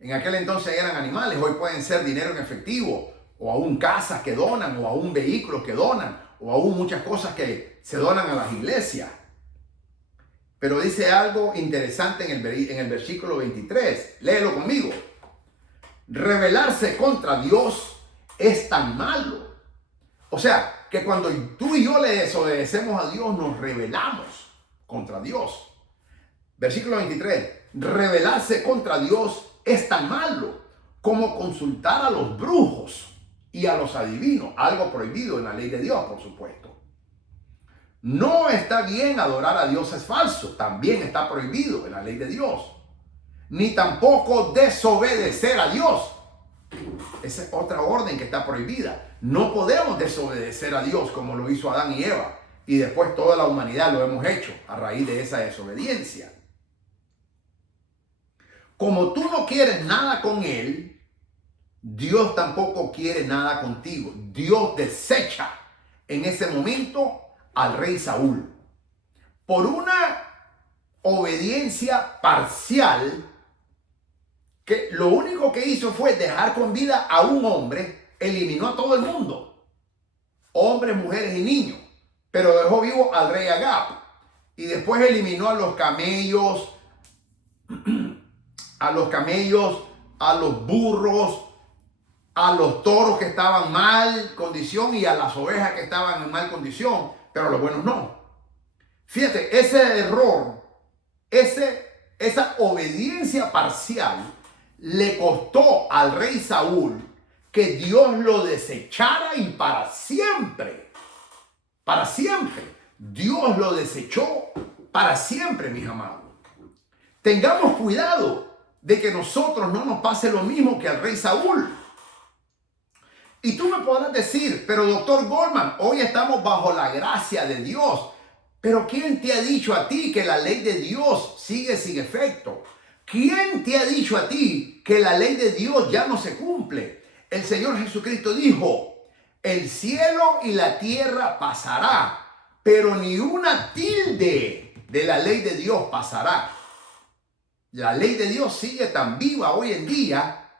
En aquel entonces eran animales, hoy pueden ser dinero en efectivo, o aún casas que donan, o aún vehículos que donan, o aún muchas cosas que se donan a las iglesias. Pero dice algo interesante en el versículo 23. Léelo conmigo. Rebelarse contra Dios es tan malo. O sea, que cuando tú y yo le desobedecemos a Dios, nos rebelamos contra Dios. Versículo 23. Rebelarse contra Dios es tan malo como consultar a los brujos y a los adivinos. Algo prohibido en la ley de Dios, por supuesto. No está bien adorar a dioses falsos. También está prohibido en la ley de Dios. Ni tampoco desobedecer a Dios. Esa es otra orden que está prohibida. No podemos desobedecer a Dios como lo hizo Adán y Eva. Y después toda la humanidad lo hemos hecho a raíz de esa desobediencia. Como tú no quieres nada con Él, Dios tampoco quiere nada contigo. Dios desecha en ese momento al rey Saúl por una obediencia parcial, que lo único que hizo fue dejar con vida a un hombre. Eliminó a todo el mundo, hombres, mujeres y niños, pero dejó vivo al rey Agag. Y después eliminó a los camellos, a los burros, a los toros que estaban en mal condición y a las ovejas que estaban en mal condición, pero a los buenos no. Fíjate, ese error, esa obediencia parcial le costó al rey Saúl que Dios lo desechara, y para siempre, Dios lo desechó para siempre, mis amados. Tengamos cuidado de que nosotros no nos pase lo mismo que al rey Saúl. Y tú me podrás decir, pero doctor Goldman, hoy estamos bajo la gracia de Dios. Pero ¿quién te ha dicho a ti que la ley de Dios sigue sin efecto? ¿Quién te ha dicho a ti que la ley de Dios ya no se cumple? El Señor Jesucristo dijo, el cielo y la tierra pasará, pero ni una tilde de la ley de Dios pasará. La ley de Dios sigue tan viva hoy en día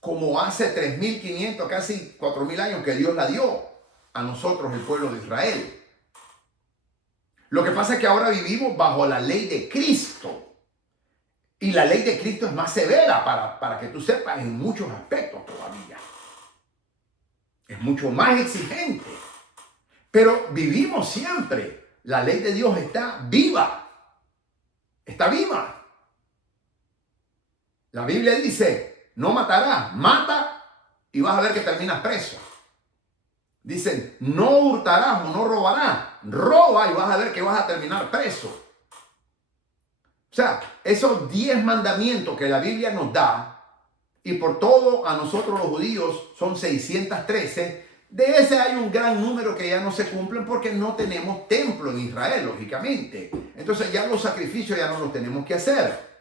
como hace 3.500, casi 4.000 años que Dios la dio a nosotros, el pueblo de Israel. Lo que pasa es que ahora vivimos bajo la ley de Cristo. Y la ley de Cristo es más severa, para que tú sepas, en muchos aspectos todavía. Es mucho más exigente. Pero vivimos siempre. La ley de Dios está viva. Está viva. La Biblia dice, no matarás, mata y vas a ver que terminas preso. Dicen, no hurtarás o no robarás, roba y vas a ver que vas a terminar preso. O sea, esos 10 mandamientos que la Biblia nos da, y por todo a nosotros los judíos son 613, de ese hay un gran número que ya no se cumplen porque no tenemos templo en Israel, lógicamente. Entonces ya los sacrificios ya no los tenemos que hacer.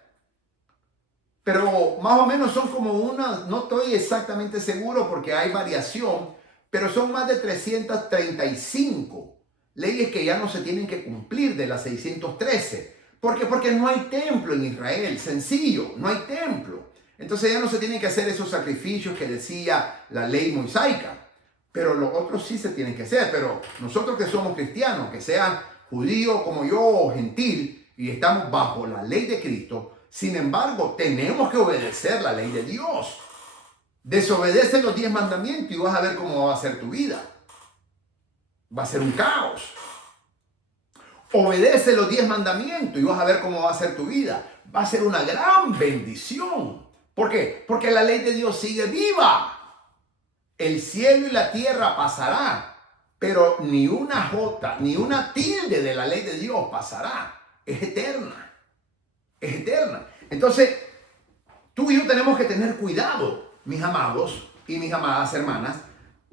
Pero más o menos son como no estoy exactamente seguro porque hay variación, pero son más de 335 leyes que ya no se tienen que cumplir de las 613. ¿Por qué? Porque no hay templo en Israel, sencillo, no hay templo. Entonces ya no se tienen que hacer esos sacrificios que decía la ley mosaica. Pero los otros sí se tienen que hacer. Pero nosotros que somos cristianos, que sean judíos como yo o gentil, y estamos bajo la ley de Cristo, sin embargo, tenemos que obedecer la ley de Dios. Desobedece los 10 mandamientos y vas a ver cómo va a ser tu vida. Va a ser un caos. Obedece los 10 mandamientos y vas a ver cómo va a ser tu vida. Va a ser una gran bendición. ¿Por qué? Porque la ley de Dios sigue viva. El cielo y la tierra pasará, pero ni una jota, ni una tilde de la ley de Dios pasará. Es eterna. Es eterna. Entonces, tú y yo tenemos que tener cuidado, mis amados y mis amadas hermanas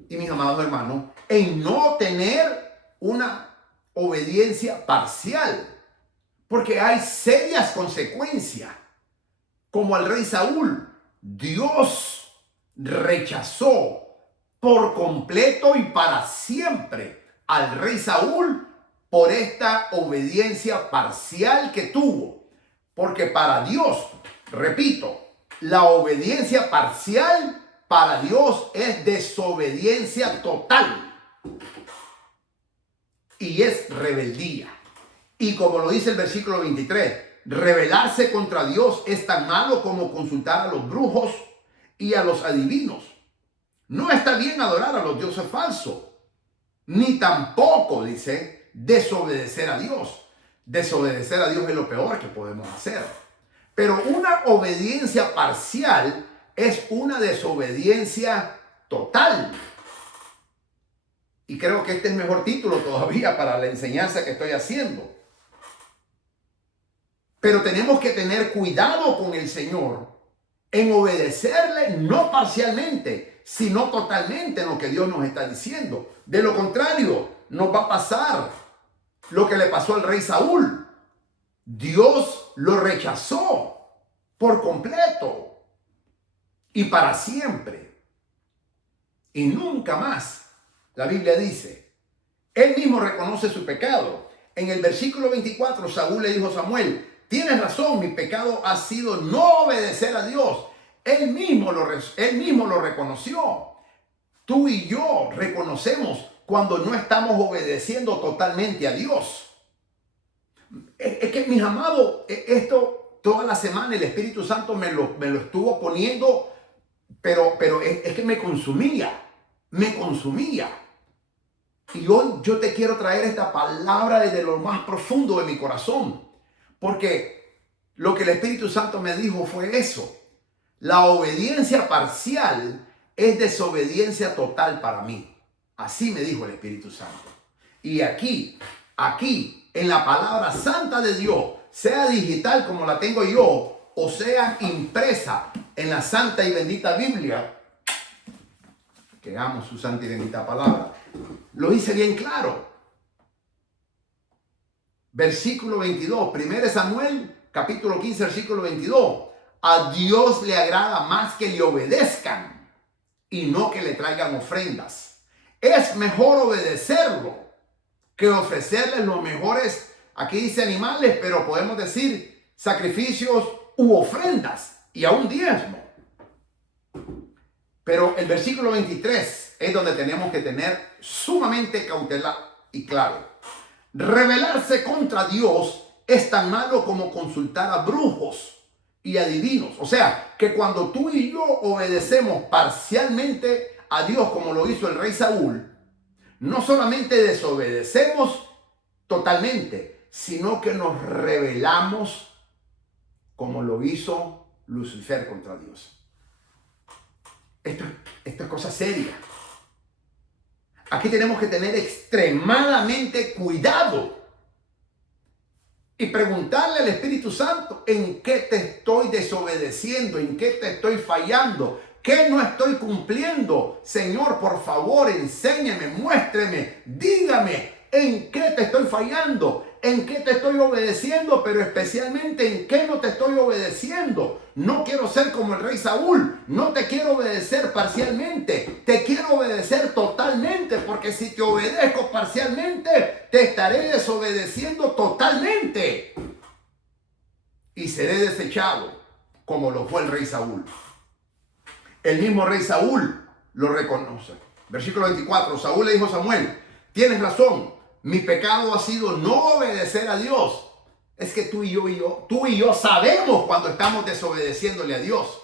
y mis amados hermanos, en no tener una obediencia parcial, porque hay serias consecuencias. Como al rey Saúl, Dios rechazó por completo y para siempre al rey Saúl por esta obediencia parcial que tuvo. Porque para Dios, repito, la obediencia parcial para Dios es desobediencia total. Y es rebeldía. Y como lo dice el versículo 23, rebelarse contra Dios es tan malo como consultar a los brujos y a los adivinos. No está bien adorar a los dioses falsos, ni tampoco, dice, desobedecer a Dios. Desobedecer a Dios es lo peor que podemos hacer. Pero una obediencia parcial es una desobediencia total. Y creo que este es mejor título todavía para la enseñanza que estoy haciendo. Pero tenemos que tener cuidado con el Señor en obedecerle no parcialmente, sino totalmente en lo que Dios nos está diciendo. De lo contrario, nos va a pasar lo que le pasó al rey Saúl. Dios lo rechazó por completo y para siempre. Y nunca más. La Biblia dice, él mismo reconoce su pecado. En el versículo 24, Saúl le dijo a Samuel, tienes razón, mi pecado ha sido no obedecer a Dios. Él mismo lo reconoció. Tú y yo reconocemos cuando no estamos obedeciendo totalmente a Dios. Es que, mis amados, esto toda la semana el Espíritu Santo me lo estuvo poniendo, pero es que me consumía. Y hoy yo te quiero traer esta palabra desde lo más profundo de mi corazón. Porque lo que el Espíritu Santo me dijo fue eso. La obediencia parcial es desobediencia total para mí. Así me dijo el Espíritu Santo. Y aquí, en la palabra santa de Dios, sea digital como la tengo yo, o sea impresa en la santa y bendita Biblia, que amo su santa y bendita palabra, lo dice bien claro. Versículo 22, 1 Samuel, capítulo 15, versículo 22. A Dios le agrada más que le obedezcan y no que le traigan ofrendas. Es mejor obedecerlo que ofrecerles los mejores, aquí dice animales, pero podemos decir sacrificios u ofrendas y aún diezmo. Pero el versículo 23 es donde tenemos que tener sumamente cautela y claro. Rebelarse contra Dios es tan malo como consultar a brujos y adivinos. O sea, que cuando tú y yo obedecemos parcialmente a Dios como lo hizo el rey Saúl, no solamente desobedecemos totalmente, sino que nos rebelamos como lo hizo Lucifer contra Dios. Esto es cosa seria. Aquí tenemos que tener extremadamente cuidado y preguntarle al Espíritu Santo en qué te estoy desobedeciendo, en qué te estoy fallando, qué no estoy cumpliendo. Señor, por favor, enséñame, muéstreme, dígame en qué te estoy fallando, en qué te estoy obedeciendo, pero especialmente en qué no te estoy obedeciendo. No quiero ser como el rey Saúl, no te quiero obedecer parcialmente, te quiero obedecer totalmente, porque si te obedezco parcialmente, te estaré desobedeciendo totalmente y seré desechado como lo fue el rey Saúl. El mismo rey Saúl lo reconoce. Versículo 24, Saúl le dijo a Samuel, tienes razón, mi pecado ha sido no obedecer a Dios. Es que tú y yo sabemos cuando estamos desobedeciéndole a Dios.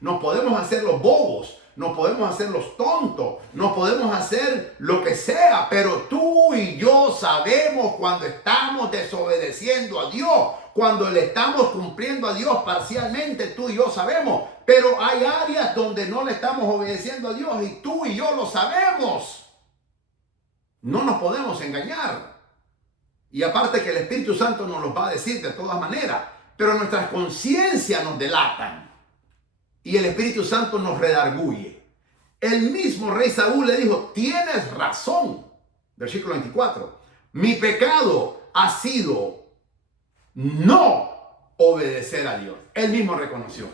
Nos podemos hacer los bobos, nos podemos hacer los tontos, nos podemos hacer lo que sea, pero tú y yo sabemos cuando estamos desobedeciendo a Dios, cuando le estamos cumpliendo a Dios parcialmente, tú y yo sabemos, pero hay áreas donde no le estamos obedeciendo a Dios y tú y yo lo sabemos. No nos podemos engañar. Y aparte que el Espíritu Santo nos lo va a decir de todas maneras, pero nuestras conciencias nos delatan y el Espíritu Santo nos redarguye. El mismo rey Saúl le dijo, tienes razón. Versículo 24. Mi pecado ha sido no obedecer a Dios. Él mismo reconoció.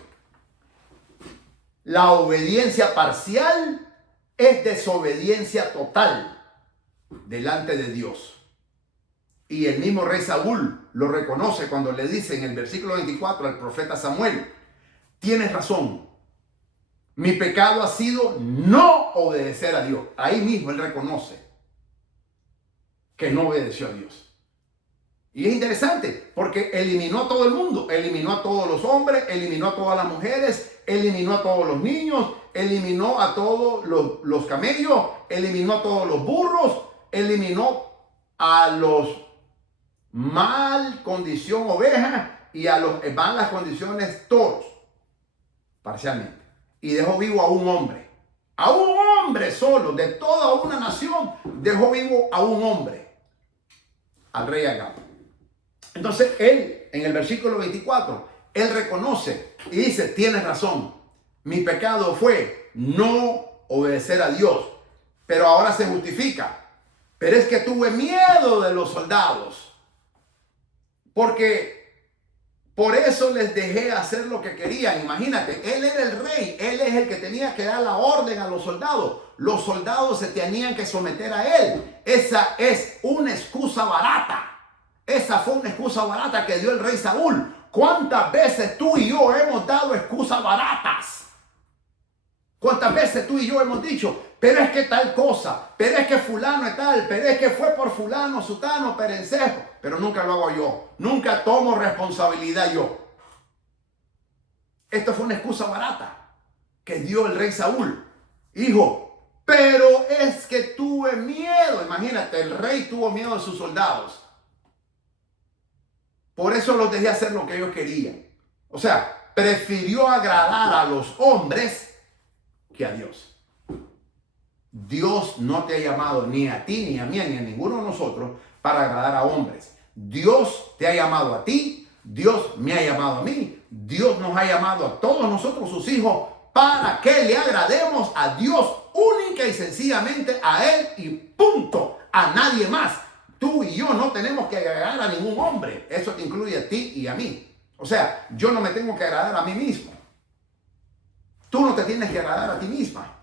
La obediencia parcial es desobediencia total delante de Dios. Y el mismo rey Saúl lo reconoce cuando le dice en el versículo 24 al profeta Samuel, tienes razón, Mi pecado ha sido no obedecer a Dios. Ahí mismo él reconoce que no obedeció a Dios. Y es interesante porque eliminó a todo el mundo, eliminó a todos los hombres, eliminó a todas las mujeres, eliminó a todos los niños, eliminó a todos los camellos, eliminó a todos los burros, eliminó a los mal condición ovejas y a los malas condiciones toros, parcialmente. Y dejó vivo a un hombre solo, de toda una nación, dejó vivo a un hombre, al rey Agag. Entonces él, en el versículo 24, él reconoce y dice, tienes razón, mi pecado fue no obedecer a Dios, pero ahora se justifica. Pero es que tuve miedo de los soldados, porque por eso les dejé hacer lo que querían. Imagínate, él era el rey, él es el que tenía que dar la orden a los soldados. Los soldados se tenían que someter a él. Esa es una excusa barata. Esa fue una excusa barata que dio el rey Saúl. ¿Cuántas veces tú y yo hemos dado excusas baratas? ¿Cuántas veces tú y yo hemos dicho, pero es que tal cosa, pero es que fulano es tal, pero es que fue por fulano, sutano, perencejo? Pero nunca lo hago yo. Nunca tomo responsabilidad yo. Esto fue una excusa barata que dio el rey Saúl. Hijo, pero es que tuve miedo. Imagínate, el rey tuvo miedo de sus soldados. Por eso los dejé hacer lo que ellos querían. O sea, prefirió agradar a los hombres que a Dios. Dios no te ha llamado ni a ti, ni a mí, ni a ninguno de nosotros para agradar a hombres. Dios te ha llamado a ti, Dios me ha llamado a mí, Dios nos ha llamado a todos nosotros, sus hijos, para que le agrademos a Dios única y sencillamente a Él y punto, a nadie más. Tú y yo no tenemos que agradar a ningún hombre. Eso te incluye a ti y a mí. O sea, yo no me tengo que agradar a mí mismo. Tú no te tienes que agradar a ti misma.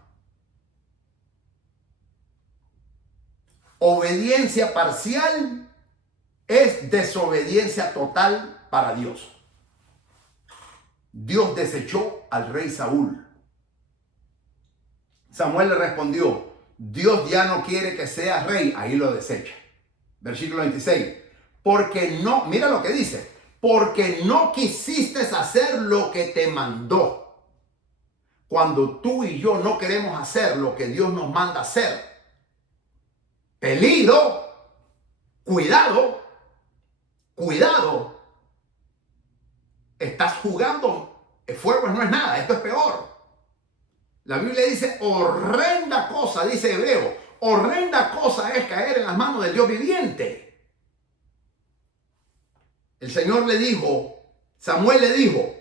Obediencia parcial es desobediencia total para Dios. Dios desechó al rey Saúl. Samuel le respondió, Dios ya no quiere que seas rey. Ahí lo desecha. Versículo 26. Porque no, mira lo que dice, porque no quisiste hacer lo que te mandó. Cuando tú y yo no queremos hacer lo que Dios nos manda hacer, peligro, cuidado, estás jugando, fuego no es nada, esto es peor. La Biblia dice, horrenda cosa, dice Hebreo, horrenda cosa es caer en las manos del Dios viviente. El Señor le dijo, Samuel le dijo,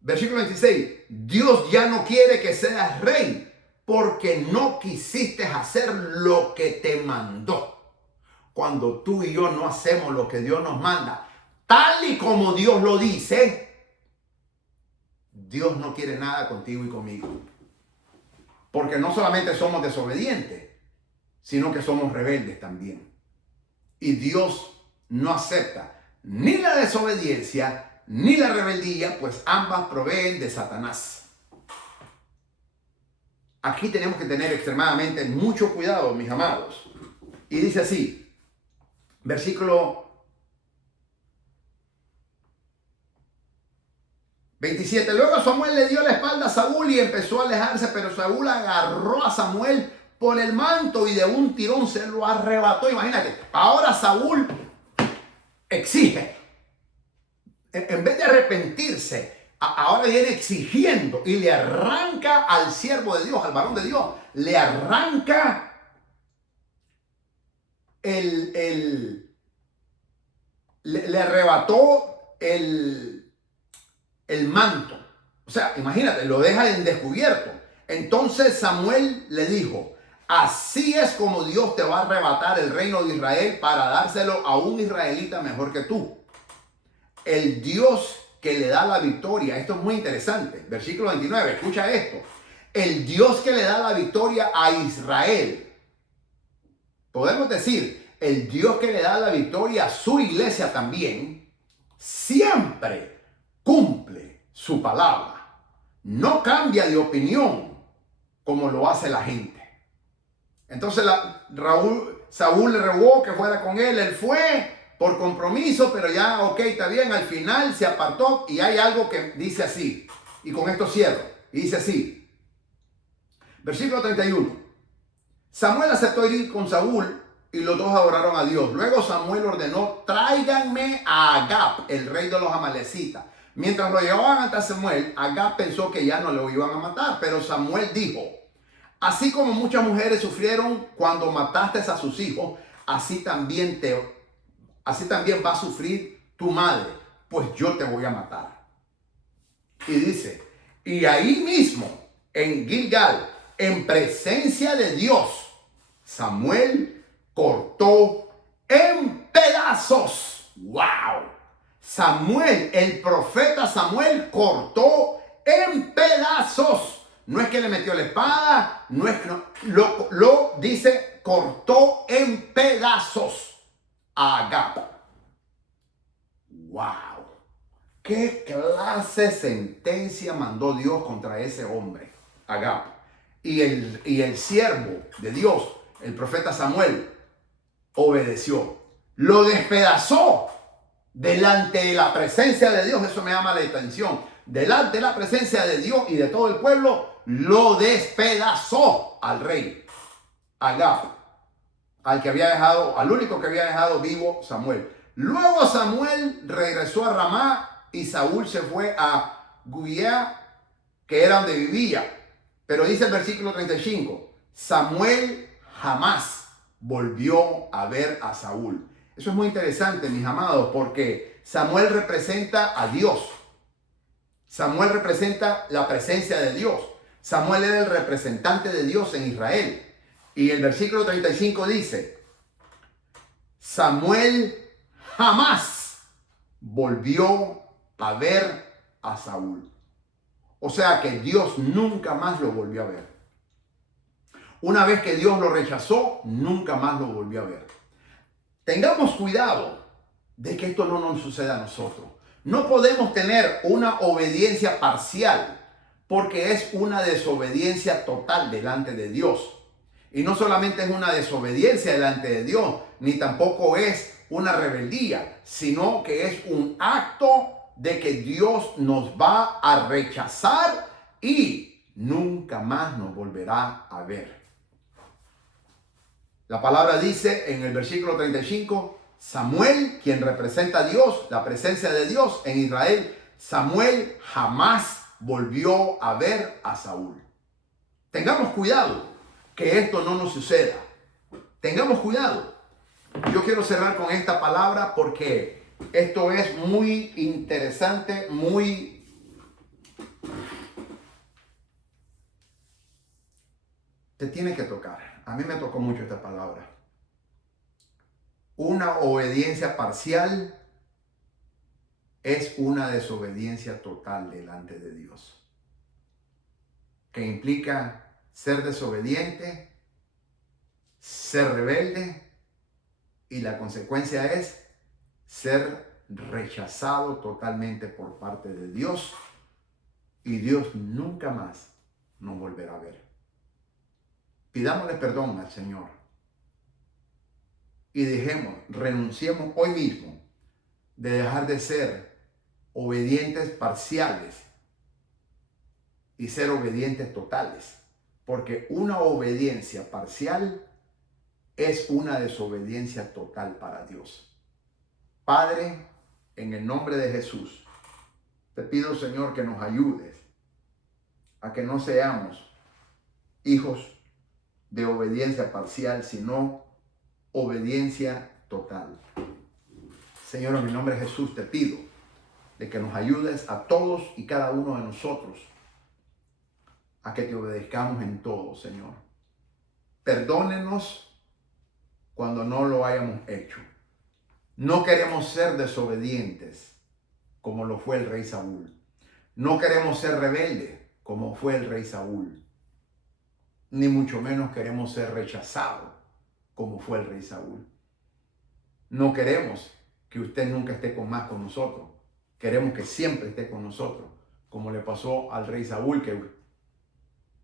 versículo 26, Dios ya no quiere que seas rey porque no quisiste hacer lo que te mandó. Cuando tú y yo no hacemos lo que Dios nos manda, tal y como Dios lo dice, Dios no quiere nada contigo y conmigo. Porque no solamente somos desobedientes, sino que somos rebeldes también. Y Dios no acepta ni la desobediencia ni la rebeldía, pues ambas proveen de Satanás. Aquí tenemos que tener extremadamente mucho cuidado, mis amados. Y dice así, versículo 27. Luego Samuel le dio la espalda a Saúl y empezó a alejarse, pero Saúl agarró a Samuel por el manto y de un tirón se lo arrebató. Imagínate, ahora Saúl exige. En vez de arrepentirse, ahora viene exigiendo y le arranca al siervo de Dios, al varón de Dios, le arranca le arrebató el manto. O sea, imagínate, lo deja en descubierto. Entonces Samuel le dijo, así es como Dios te va a arrebatar el reino de Israel para dárselo a un israelita mejor que tú. El Dios que le da la victoria, esto es muy interesante, versículo 29, escucha esto. El Dios que le da la victoria a Israel, podemos decir, el Dios que le da la victoria a su iglesia también, siempre cumple su palabra. no cambia de opinión como lo hace la gente. Entonces Saúl le rogó que fuera con él. Él fue por compromiso, pero ya, ok, está bien. Al final se apartó y hay algo que dice así. Y con esto cierro. Y dice así. Versículo 31. Samuel aceptó ir con Saúl y los dos adoraron a Dios. Luego Samuel ordenó, tráiganme a Agag, el rey de los amalecitas. Mientras lo llevaban ante Samuel, Agag pensó que ya no lo iban a matar. Pero Samuel dijo, así como muchas mujeres sufrieron cuando mataste a sus hijos, así también va a sufrir tu madre, pues yo te voy a matar. Y dice, y ahí mismo, en Gilgal, en presencia de Dios, Samuel cortó en pedazos. ¡Wow! Samuel, el profeta Samuel, cortó en pedazos. No es que le metió la espada, no es que lo dice, cortó en pedazos a Agag. ¡Wow! ¿Qué clase de sentencia mandó Dios contra ese hombre, Agag? Y el siervo de Dios, el profeta Samuel, obedeció. Lo despedazó delante de la presencia de Dios. Eso me llama la atención. Delante de la presencia de Dios y de todo el pueblo, lo despedazó al rey Agag, al único que había dejado vivo Samuel. Luego Samuel regresó a Ramá y Saúl se fue a Gibeá, que era donde vivía. Pero dice el versículo 35, Samuel jamás volvió a ver a Saúl. Eso es muy interesante, mis amados, porque Samuel representa a Dios. Samuel representa la presencia de Dios. Samuel era el representante de Dios en Israel. Y el versículo 35 dice, Samuel jamás volvió a ver a Saúl. O sea que Dios nunca más lo volvió a ver. Una vez que Dios lo rechazó, nunca más lo volvió a ver. Tengamos cuidado de que esto no nos suceda a nosotros. No podemos tener una obediencia parcial porque es una desobediencia total delante de Dios. Y no solamente es una desobediencia delante de Dios, ni tampoco es una rebeldía, sino que es un acto de que Dios nos va a rechazar y nunca más nos volverá a ver. La palabra dice en el versículo 35, Samuel, quien representa a Dios, la presencia de Dios en Israel, Samuel jamás volvió a ver a Saúl. Tengamos cuidado que esto no nos suceda. Tengamos cuidado. Yo quiero cerrar con esta palabra porque esto es muy interesante, te tiene que tocar. A mí me tocó mucho esta palabra. Una obediencia parcial es una desobediencia total delante de Dios, que implica ser desobediente, ser rebelde, y la consecuencia es ser rechazado totalmente por parte de Dios, y Dios nunca más nos volverá a ver. Pidámosle perdón al Señor y renunciemos hoy mismo de dejar de ser obedientes parciales y ser obedientes totales, porque una obediencia parcial es una desobediencia total para Dios. Padre, en el nombre de Jesús, te pido, Señor, que nos ayudes a que no seamos hijos de obediencia parcial, sino obediencia total. Señor, en el nombre de Jesús te pido de que nos ayudes a todos y cada uno de nosotros a que te obedezcamos en todo, Señor. Perdónenos cuando no lo hayamos hecho. No queremos ser desobedientes como lo fue el rey Saúl. No queremos ser rebeldes como fue el rey Saúl. Ni mucho menos queremos ser rechazados como fue el rey Saúl. No queremos que usted nunca esté más con nosotros. Queremos que siempre esté con nosotros, como le pasó al rey Saúl, que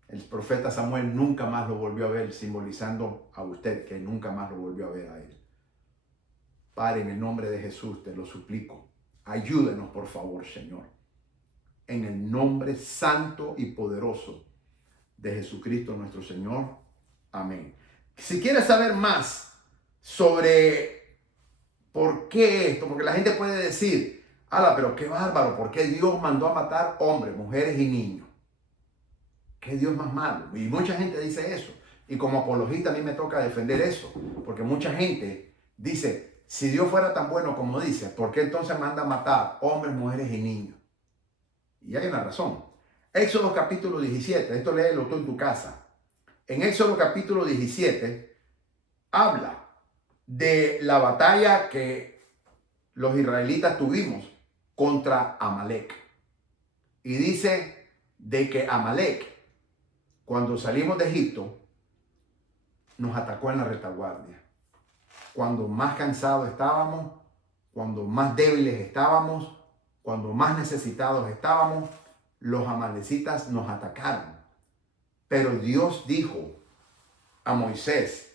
el profeta Samuel nunca más lo volvió a ver, simbolizando a usted, que nunca más lo volvió a ver a él. Padre, en el nombre de Jesús te lo suplico. Ayúdenos, por favor, Señor. En el nombre santo y poderoso de Jesucristo nuestro Señor. Amén. Si quieres saber más sobre por qué esto, porque la gente puede decir, ala, pero qué bárbaro, ¿por qué Dios mandó a matar hombres, mujeres y niños? ¿Qué Dios más malo? Y mucha gente dice eso. Y como apologista a mí me toca defender eso, porque mucha gente dice, si Dios fuera tan bueno como dice, ¿por qué entonces manda a matar hombres, mujeres y niños? Y hay una razón. Éxodo capítulo 17, esto léelo tú en tu casa. En Éxodo capítulo 17 habla de la batalla que los israelitas tuvimos contra Amalek. Y dice de que Amalek, cuando salimos de Egipto, nos atacó en la retaguardia. Cuando más cansados estábamos, cuando más débiles estábamos, cuando más necesitados estábamos, los amalecitas nos atacaron. Pero Dios dijo a Moisés,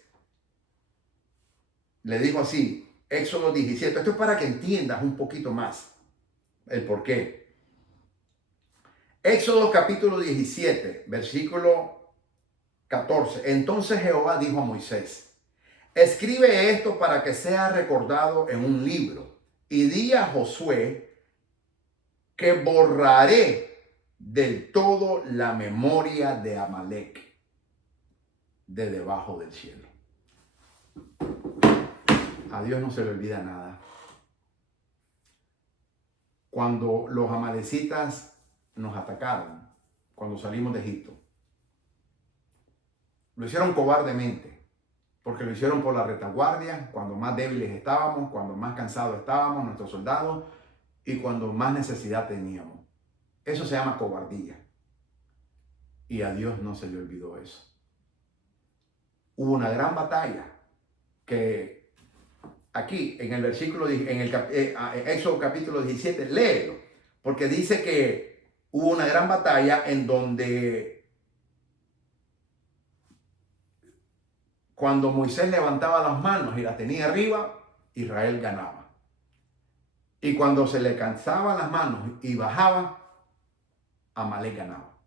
le dijo así, Éxodo 17, esto es para que entiendas un poquito más el por qué. Éxodo capítulo 17, versículo 14. Entonces Jehová dijo a Moisés, escribe esto para que sea recordado en un libro y di a Josué que borraré del todo la memoria de Amalek de debajo del cielo. A Dios no se le olvida nada. Cuando los amalecitas nos atacaron, cuando salimos de Egipto, lo hicieron cobardemente, porque lo hicieron por la retaguardia, cuando más débiles estábamos, cuando más cansados estábamos, nuestros soldados, y cuando más necesidad teníamos. Eso se llama cobardía. Y a Dios no se le olvidó eso. Hubo una gran batalla que aquí en el versículo, en el Éxodo capítulo 17, léelo, porque dice que hubo una gran batalla en donde cuando Moisés levantaba las manos y las tenía arriba, Israel ganaba. Y cuando se le cansaban las manos y bajaba, Amalek ganaba.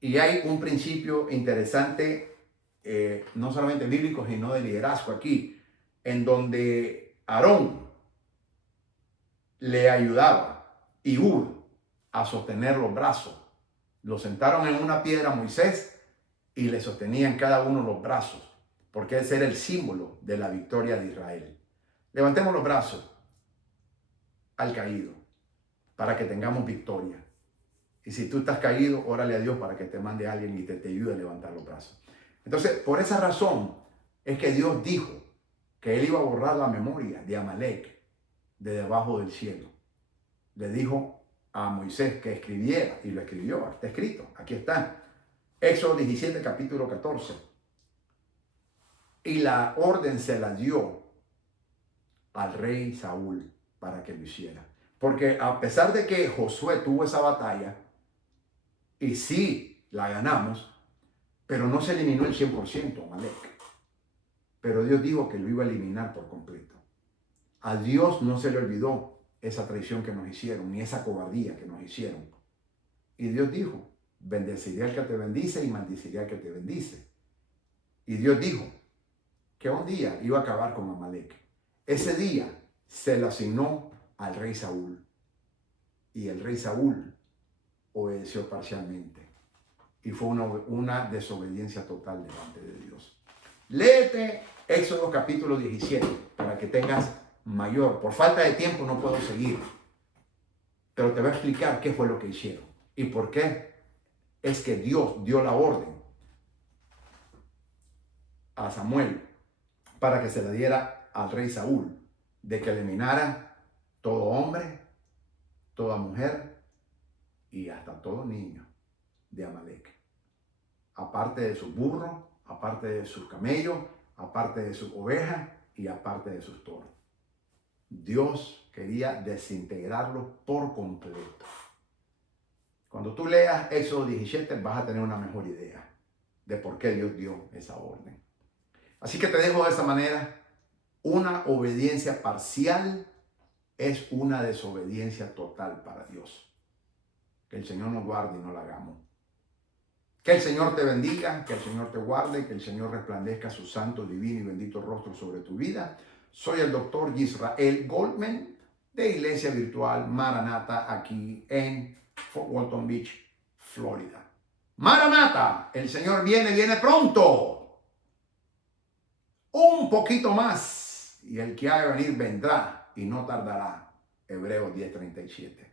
Y hay un principio interesante, no solamente bíblico, sino de liderazgo aquí, en donde Aarón le ayudaba y Hur a sostener los brazos. Lo sentaron en una piedra a Moisés y le sostenían cada uno los brazos, porque ese era el símbolo de la victoria de Israel. Levantemos los brazos al caído para que tengamos victoria. Y si tú estás caído, órale a Dios para que te mande a alguien y te ayude a levantar los brazos. Entonces, por esa razón es que Dios dijo que Él iba a borrar la memoria de Amalek de debajo del cielo. Le dijo a Moisés que escribiera y lo escribió. Está escrito, aquí está. Éxodo 17, capítulo 14. Y la orden se la dio al rey Saúl para que lo hiciera. Porque a pesar de que Josué tuvo esa batalla, y sí la ganamos, pero no se eliminó el 100% Amalek. Pero Dios dijo que lo iba a eliminar por completo. A Dios no se le olvidó esa traición que nos hicieron, ni esa cobardía que nos hicieron. Y Dios dijo, bendeciré al que te bendice y maldiciré al que te bendice. Y Dios dijo que un día iba a acabar con Amalek. Ese día se le asignó al rey Saúl. Y el rey Saúl obedeció parcialmente. Y fue una desobediencia total delante de Dios. Léete Éxodo capítulo 17 para que tengas mayor. Por falta de tiempo no puedo seguir. Pero te voy a explicar qué fue lo que hicieron. Y por qué es que Dios dio la orden a Samuel para que se le diera al rey Saúl de que eliminara todo hombre, toda mujer y hasta todo niño de Amalek. Aparte de sus burros, aparte de sus camellos, aparte de sus ovejas y aparte de sus toros. Dios quería desintegrarlo por completo. Cuando tú leas Éxodo 17 vas a tener una mejor idea de por qué Dios dio esa orden. Así que te dejo de esta manera. Una obediencia parcial es una desobediencia total para Dios. Que el Señor nos guarde y no la hagamos. Que el Señor te bendiga, que el Señor te guarde, que el Señor resplandezca su santo, divino y bendito rostro sobre tu vida. Soy el doctor Israel Goldman de Iglesia Virtual Maranata aquí en Fort Walton Beach, Florida. Maranata, el Señor viene pronto. Un poquito más y el que ha de venir vendrá y no tardará. Hebreos 10:37.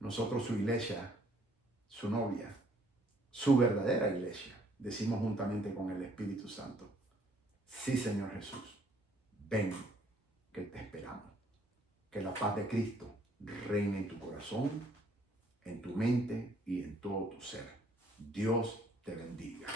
Nosotros su iglesia, su novia, su verdadera iglesia, decimos juntamente con el Espíritu Santo: sí, Señor Jesús, ven, que te esperamos. Que la paz de Cristo reine en tu corazón, en tu mente y en todo tu ser. Dios te bendiga.